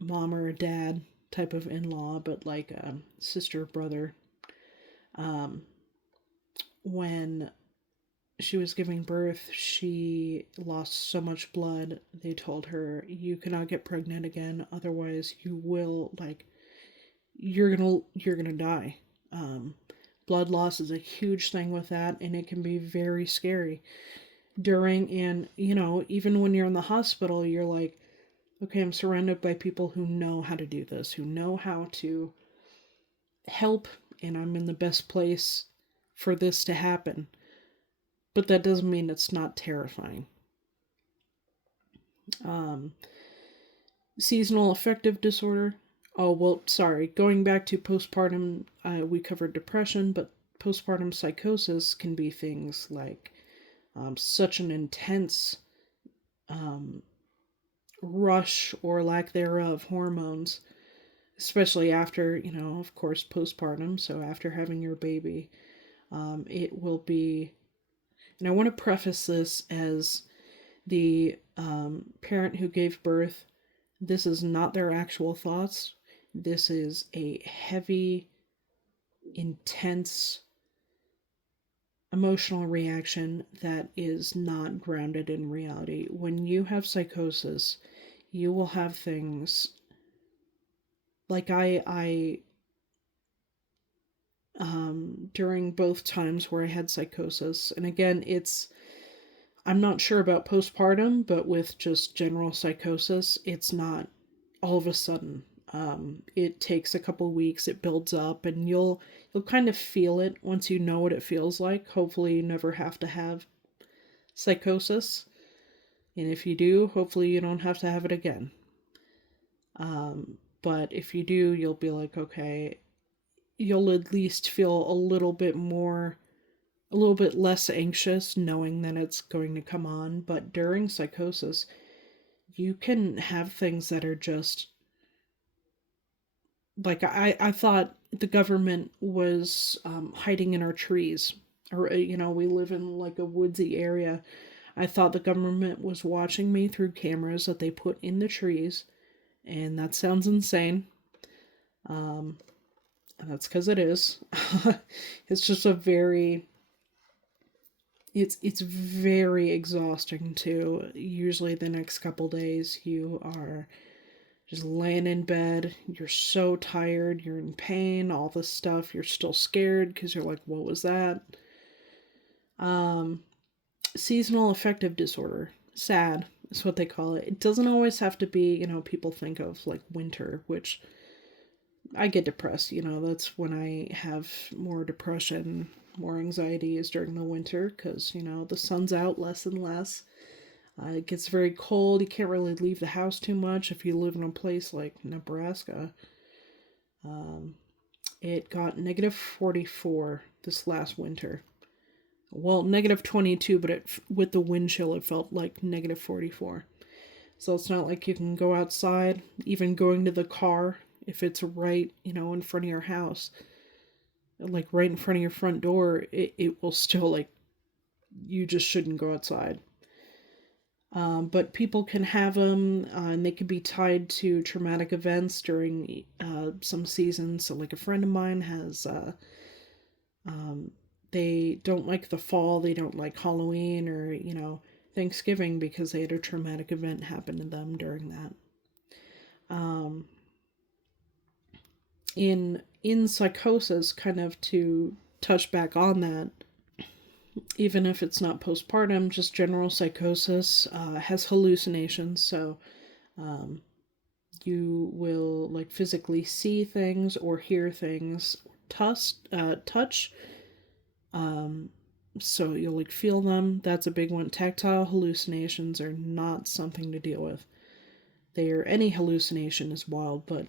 mom or a dad type of in law, but like a sister, brother, um, when she was giving birth, she lost so much blood. They told her, "You cannot get pregnant again, otherwise you will you're gonna die." Um, Blood loss is a huge thing with that, and it can be very scary during and even when you're in the hospital. You're like, okay, I'm surrounded by people who know how to do this, who know how to help, and I'm in the best place for this to happen. But that doesn't mean it's not terrifying. Um, Seasonal affective disorder. Oh, well, sorry. Going back to postpartum, we covered depression, but postpartum psychosis can be things like such an intense um, rush or lack thereof hormones, especially after, of course, postpartum. So after having your baby, it will be, and I want to preface this as the parent who gave birth, this is not their actual thoughts. This is a heavy, intense emotional reaction that is not grounded in reality. When you have psychosis, you will have things like I during both times where I had psychosis, and again, I'm not sure about postpartum, but with just general psychosis, it's not all of a sudden. It takes a couple weeks, it builds up, and you'll kind of feel it once you know what it feels like. Hopefully, you never have to have psychosis, and if you do, hopefully you don't have to have it again. But if you do, you'll be like, okay, you'll at least feel a little bit less anxious knowing that it's going to come on. But during psychosis, you can have things that are just like I thought the government was hiding in our trees, or we live in like a woodsy area. I thought the government was watching me through cameras that they put in the trees, and that sounds insane. Um, and that's because it is. It's just a very it's very exhausting too. Usually the next couple days you are just laying in bed, you're so tired, you're in pain, all this stuff, you're still scared because you're like, what was that? Um, Seasonal affective disorder, SAD is what they call it. It doesn't always have to be, people think of like winter, which I get depressed, that's when I have more depression, more anxiety is during the winter because, the sun's out less and less. It gets very cold. You can't really leave the house too much if you live in a place like Nebraska. Um, it got negative 44 this last winter. Well, negative 22, but with the wind chill, it felt like negative 44. So it's not like you can go outside, even going to the car, if it's right, in front of your house. like right in front of your front door, it will still like, you just shouldn't go outside. But people can have them, and they can be tied to traumatic events during some seasons. So, like a friend of mine has, um, they don't like the fall, they don't like Halloween or, Thanksgiving because they had a traumatic event happen to them during that. Um, in psychosis, kind of to touch back on that, even if it's not postpartum, just general psychosis has hallucinations. So um, you will like physically see things or hear things, touch. Um, so you'll like feel them. That's a big one. Tactile hallucinations are not something to deal with. They are any hallucination is wild, but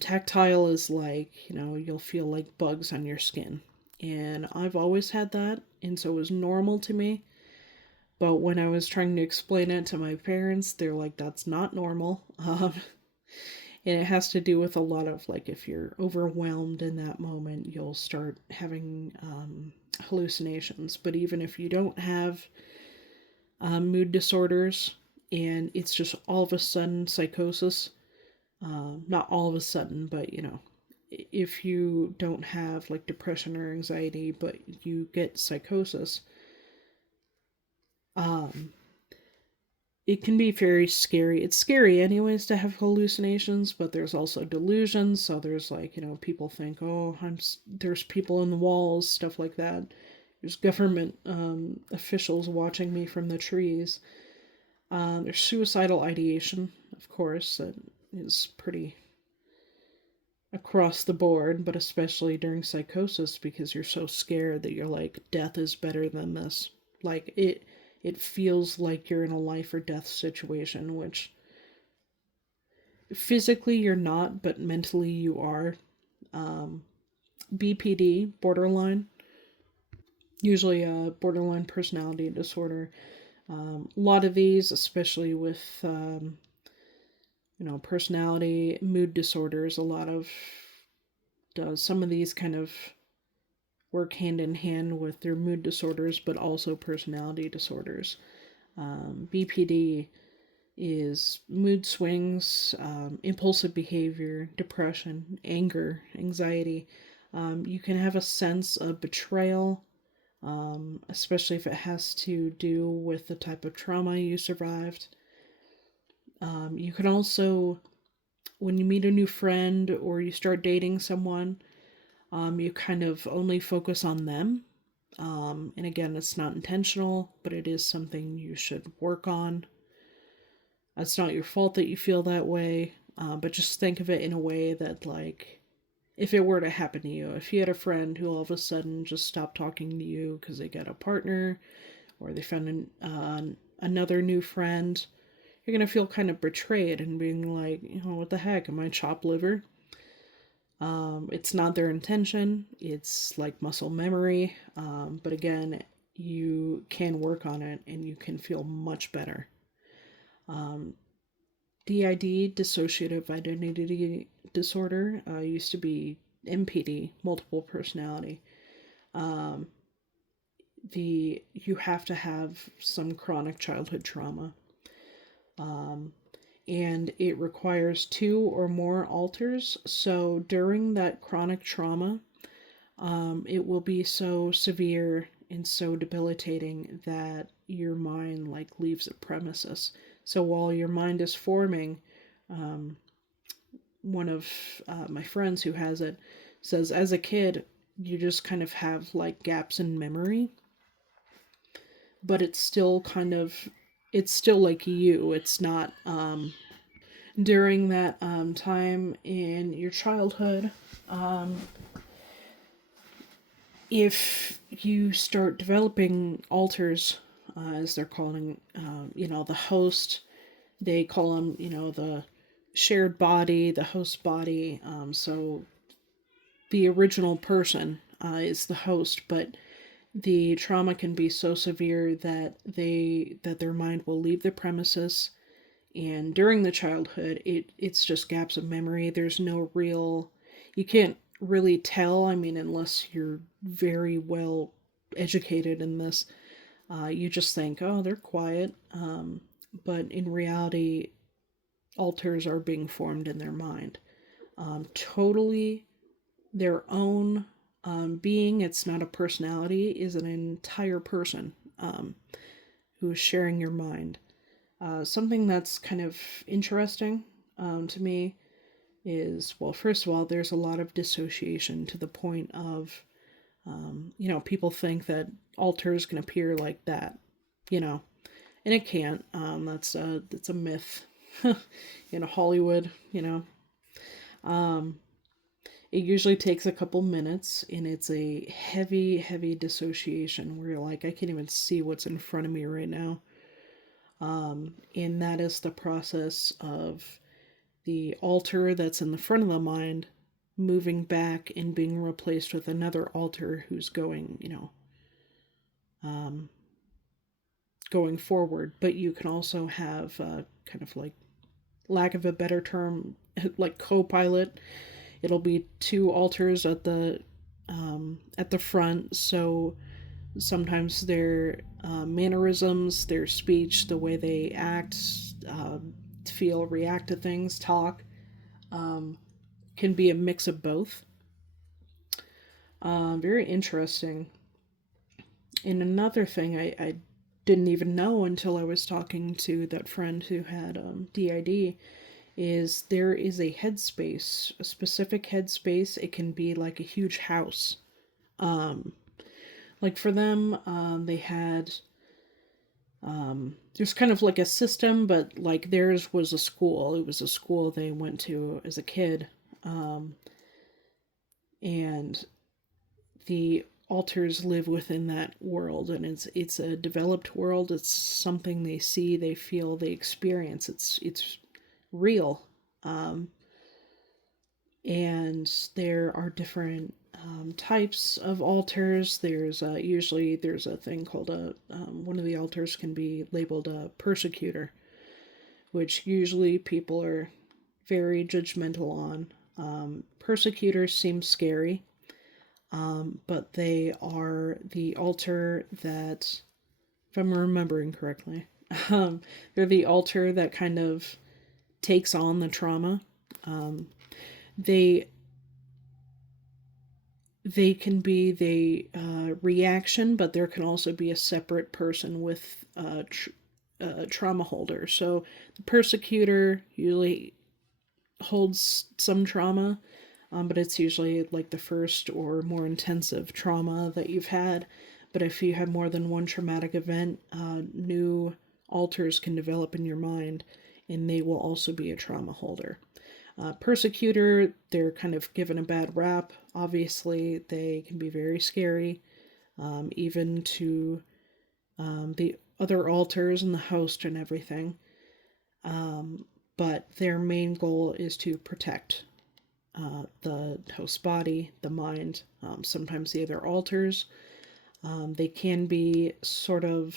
tactile is like, you'll feel like bugs on your skin. And I've always had that, and so it was normal to me. But when I was trying to explain it to my parents, they're like, that's not normal. And it has to do with a lot of like, if you're overwhelmed in that moment, you'll start having hallucinations. But even if you don't have mood disorders and it's just all of a sudden psychosis, not all of a sudden, but if you don't have like depression or anxiety, but you get psychosis, um, it can be very scary. It's scary, anyways, to have hallucinations, but there's also delusions. So there's like, people think, oh, there's people in the walls, stuff like that. There's government officials watching me from the trees. There's suicidal ideation, of course, that is pretty across the board, but especially during psychosis because you're so scared that you're like, death is better than this. Like it feels like you're in a life or death situation, which physically you're not, but mentally you are. Um, BPD, borderline, usually a borderline personality disorder. A lot of these, especially with personality mood disorders, a lot of some of these kind of work hand in hand with their mood disorders, but also personality disorders. BPD is mood swings, impulsive behavior, depression, anger, anxiety. You can have a sense of betrayal, especially if it has to do with the type of trauma you survived. You can also, when you meet a new friend or you start dating someone, you kind of only focus on them. And again, it's not intentional, but it is something you should work on. It's not your fault that you feel that way, but just think of it in a way that, like, if it were to happen to you, if you had a friend who all of a sudden just stopped talking to you because they got a partner or they found another new friend, you're going to feel kind of betrayed and being like, what the heck? Am I chopped liver? It's not their intention. It's like muscle memory. But again, you can work on it and you can feel much better. Um, DID, dissociative identity disorder, used to be MPD, multiple personality. Um, you have to have some chronic childhood trauma. Um, and it requires 2 or more alters. So during that chronic trauma, it will be so severe and so debilitating that your mind like leaves the premises. So while your mind is forming, um, one of my friends who has it says, as a kid, you just kind of have like gaps in memory, but it's still like you. It's not during that time in your childhood. Um, if you start developing alters, as they're calling, the host, they call them, the shared body, the host body. So the original person is the host, but the trauma can be so severe that their mind will leave the premises. And during the childhood, it's just gaps of memory. There's no real, you can't really tell. I mean, unless you're very well educated in this, you just think, oh, they're quiet. But in reality, alters are being formed in their mind. Totally their own being. It's not a personality, is an entire person who is sharing your mind. Something that's kind of interesting to me is, well, first of all, there's a lot of dissociation to the point of, people think that alters can appear like that, you know, and it can't. That's a myth. Hollywood, it usually takes a couple minutes, and it's a heavy, heavy dissociation where you're like, I can't even see what's in front of me right now. And that is the process of the alter that's in the front of the mind moving back and being replaced with another alter who's going forward. But you can also have kind of like, lack of a better term, like co-pilot. It'll be two alters at the front, so sometimes their mannerisms, their speech, the way they act, feel, react to things, talk, um, can be a mix of both. Very interesting. And another thing I didn't even know until I was talking to that friend who had DID is there is a headspace, a specific headspace. It can be like a huge house. Um, like for them, they had there's kind of like a system, but like theirs was a school. It was a school they went to as a kid, um, and the alters live within that world, and it's a developed world. It's something they see, they feel, they experience. It's real, um, and there are different types of altars. There's usually there's a thing called a one of the altars can be labeled a persecutor, which usually people are very judgmental on. Persecutors seem scary, but they are the altar that, if I'm remembering correctly, they're the altar that kind of takes on the trauma. They they can be the reaction, but there can also be a separate person with trauma holder. So the persecutor usually holds some trauma, but it's usually like the first or more intensive trauma that you've had. But if you have more than one traumatic event, new alters can develop in your mind, and they will also be a trauma holder. Persecutor, they're kind of given a bad rap. Obviously, they can be very scary, even to the other alters and the host and everything. But their main goal is to protect the host body, the mind, sometimes the other alters. They can be sort of,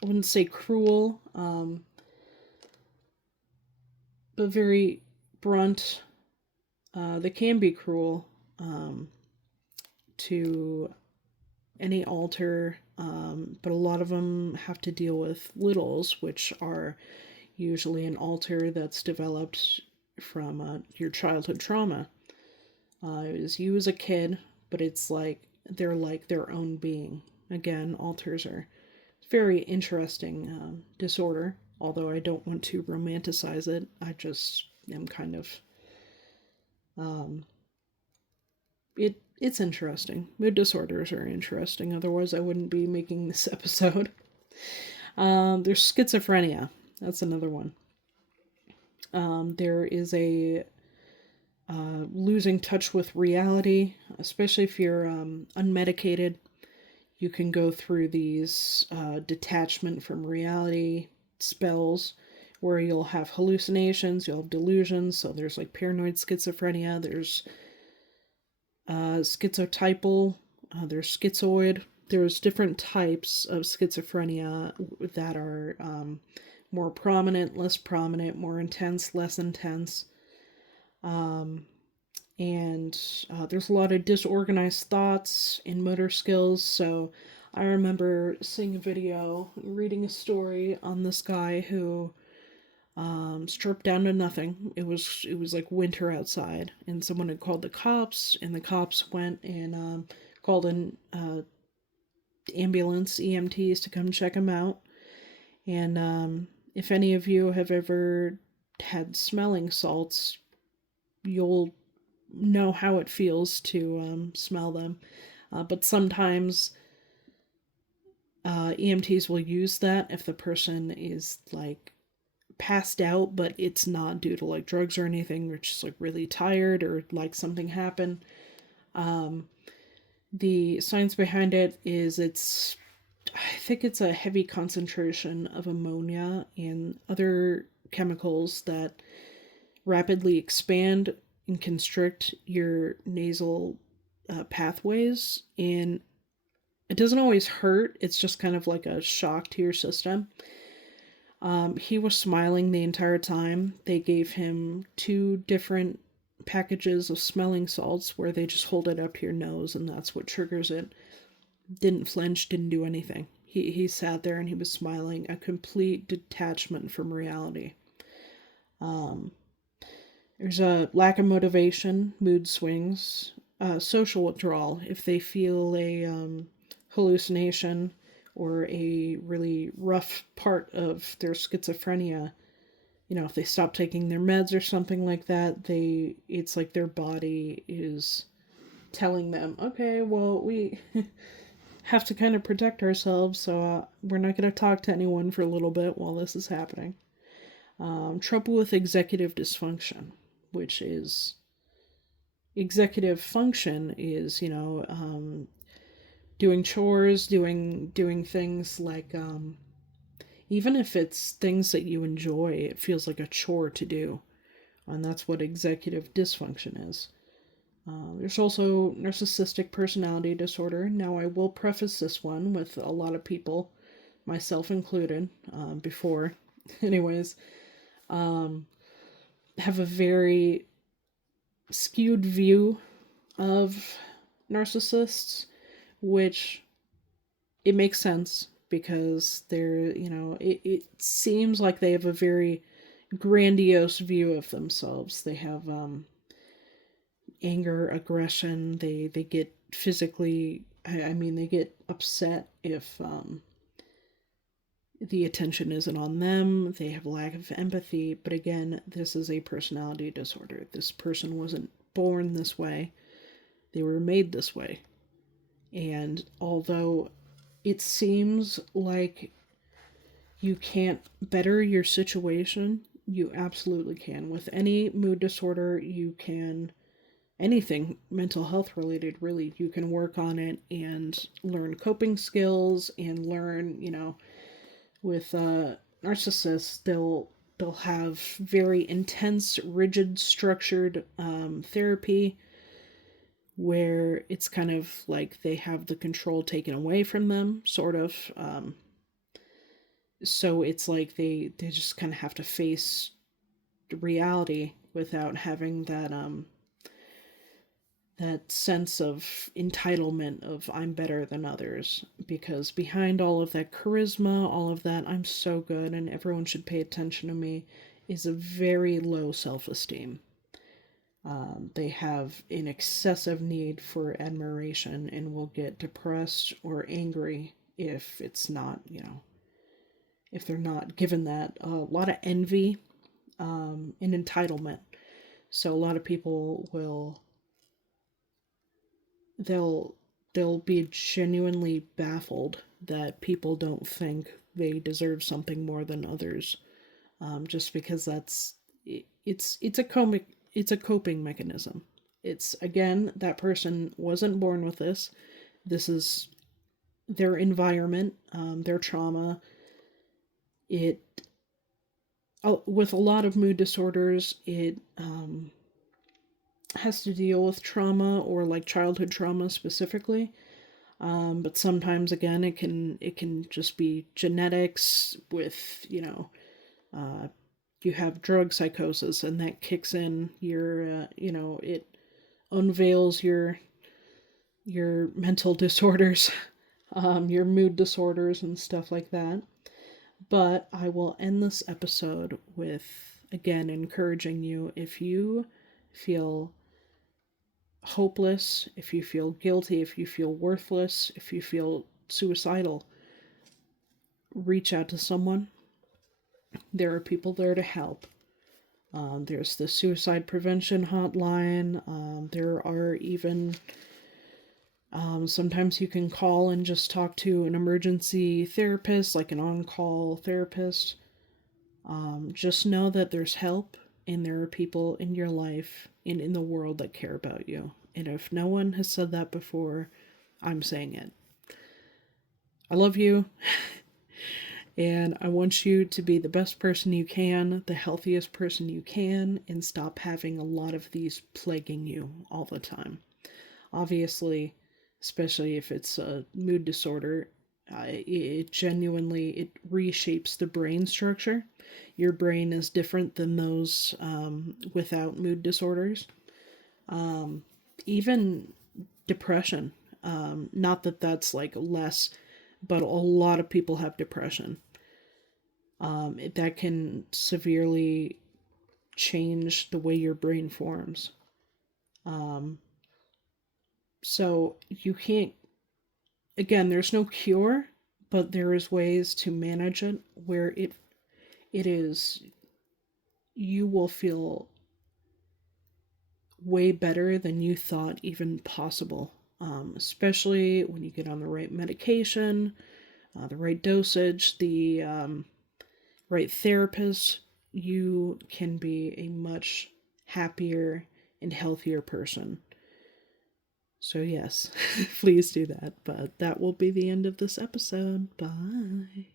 I wouldn't say cruel, but very blunt. They can be cruel to any alter, but a lot of them have to deal with littles, which are usually an alter that's developed from your childhood trauma. It was you as a kid, but it's like their own being. Again, alters are very interesting disorder, although I don't want to romanticize it. I just am kind of it's interesting. Mood disorders are interesting. Otherwise, I wouldn't be making this episode. There's schizophrenia. That's another one. There is a losing touch with reality, especially if you're unmedicated. You can go through these detachment from reality spells where you'll have hallucinations, you'll have delusions. So there's like paranoid schizophrenia, there's schizotypal, there's schizoid. There's different types of schizophrenia that are more prominent, less prominent, more intense, less intense. and there's a lot of disorganized thoughts and motor skills. So I remember seeing a video, reading a story on this guy who stripped down to nothing. It was like winter outside, and someone had called the cops, and the cops went and called in ambulance EMTs to come check him out. And if any of you have ever had smelling salts, you'll know how it feels to smell them. But sometimes EMTs will use that if the person is like passed out, but it's not due to like drugs or anything. They're just like really tired or like something happened. The science behind it is I think it's a heavy concentration of ammonia and other chemicals that rapidly expand and constrict your nasal pathways. And it doesn't always hurt, it's just kind of like a shock to your system. He was smiling the entire time. They gave him two different packages of smelling salts where they just hold it up your nose and that's what triggers it. Didn't flinch, didn't do anything. He sat there and he was smiling, a complete detachment from reality. There's a lack of motivation, mood swings, social withdrawal. If they feel a hallucination or a really rough part of their schizophrenia, if they stop taking their meds or something like that, it's like their body is telling them, okay, well, we have to kind of protect ourselves, so we're not going to talk to anyone for a little bit while this is happening. Trouble with executive dysfunction, which is executive function is, doing chores, doing things like even if it's things that you enjoy, it feels like a chore to do, and that's what executive dysfunction is. There's also narcissistic personality disorder. Now, I will preface this one with a lot of people, myself included, before, anyways, have a very skewed view of narcissists, which it makes sense because it seems like they have a very grandiose view of themselves. They have anger, aggression. They get physically. I mean, they get upset if the attention isn't on them. They have a lack of empathy. But again, this is a personality disorder. This person wasn't born this way. They were made this way. And although it seems like you can't better your situation, you absolutely can. With any mood disorder, you can, anything mental health related, really, you can work on it and learn coping skills and learn, with narcissists, they'll have very intense, rigid, structured therapy where it's kind of like they have the control taken away from them, sort of. So it's like they just kind of have to face reality without having that sense of entitlement of I'm better than others, because behind all of that charisma, all of that I'm so good and everyone should pay attention to me, is a very low self-esteem. They have an excessive need for admiration and will get depressed or angry if it's not, if they're not given that. A lot of envy and entitlement. So a lot of people they'll be genuinely baffled that people don't think they deserve something more than others, just because it's a coping mechanism. It's, again, that person wasn't born with this. This is their environment, their trauma. It with a lot of mood disorders, it has to deal with trauma or like childhood trauma specifically. But sometimes, again, it can just be genetics with, you have drug psychosis and that kicks in your, it unveils your mental disorders, your mood disorders and stuff like that. But I will end this episode with, again, encouraging you, if you feel hopeless, if you feel guilty, if you feel worthless, if you feel suicidal, reach out to someone. There are people there to help. There's the suicide prevention hotline. There are even sometimes you can call and just talk to an emergency therapist, like an on call therapist. Just know that there's help and there are people in your life and in the world that care about you. And if no one has said that before, I'm saying it. I love you. And I want you to be the best person you can, the healthiest person you can, and stop having a lot of these plaguing you all the time. Obviously, especially if it's a mood disorder, it genuinely it reshapes the brain structure. Your brain is different than those without mood disorders. Even depression. Not that that's like less, but a lot of people have depression. That can severely change the way your brain forms. Um, so you can't, again, there's no cure, but there is ways to manage it where it is, you will feel way better than you thought even possible. Especially when you get on the right medication, the right dosage, the right therapist, you can be a much happier and healthier person. So, yes, please do that. But that will be the end of this episode. Bye.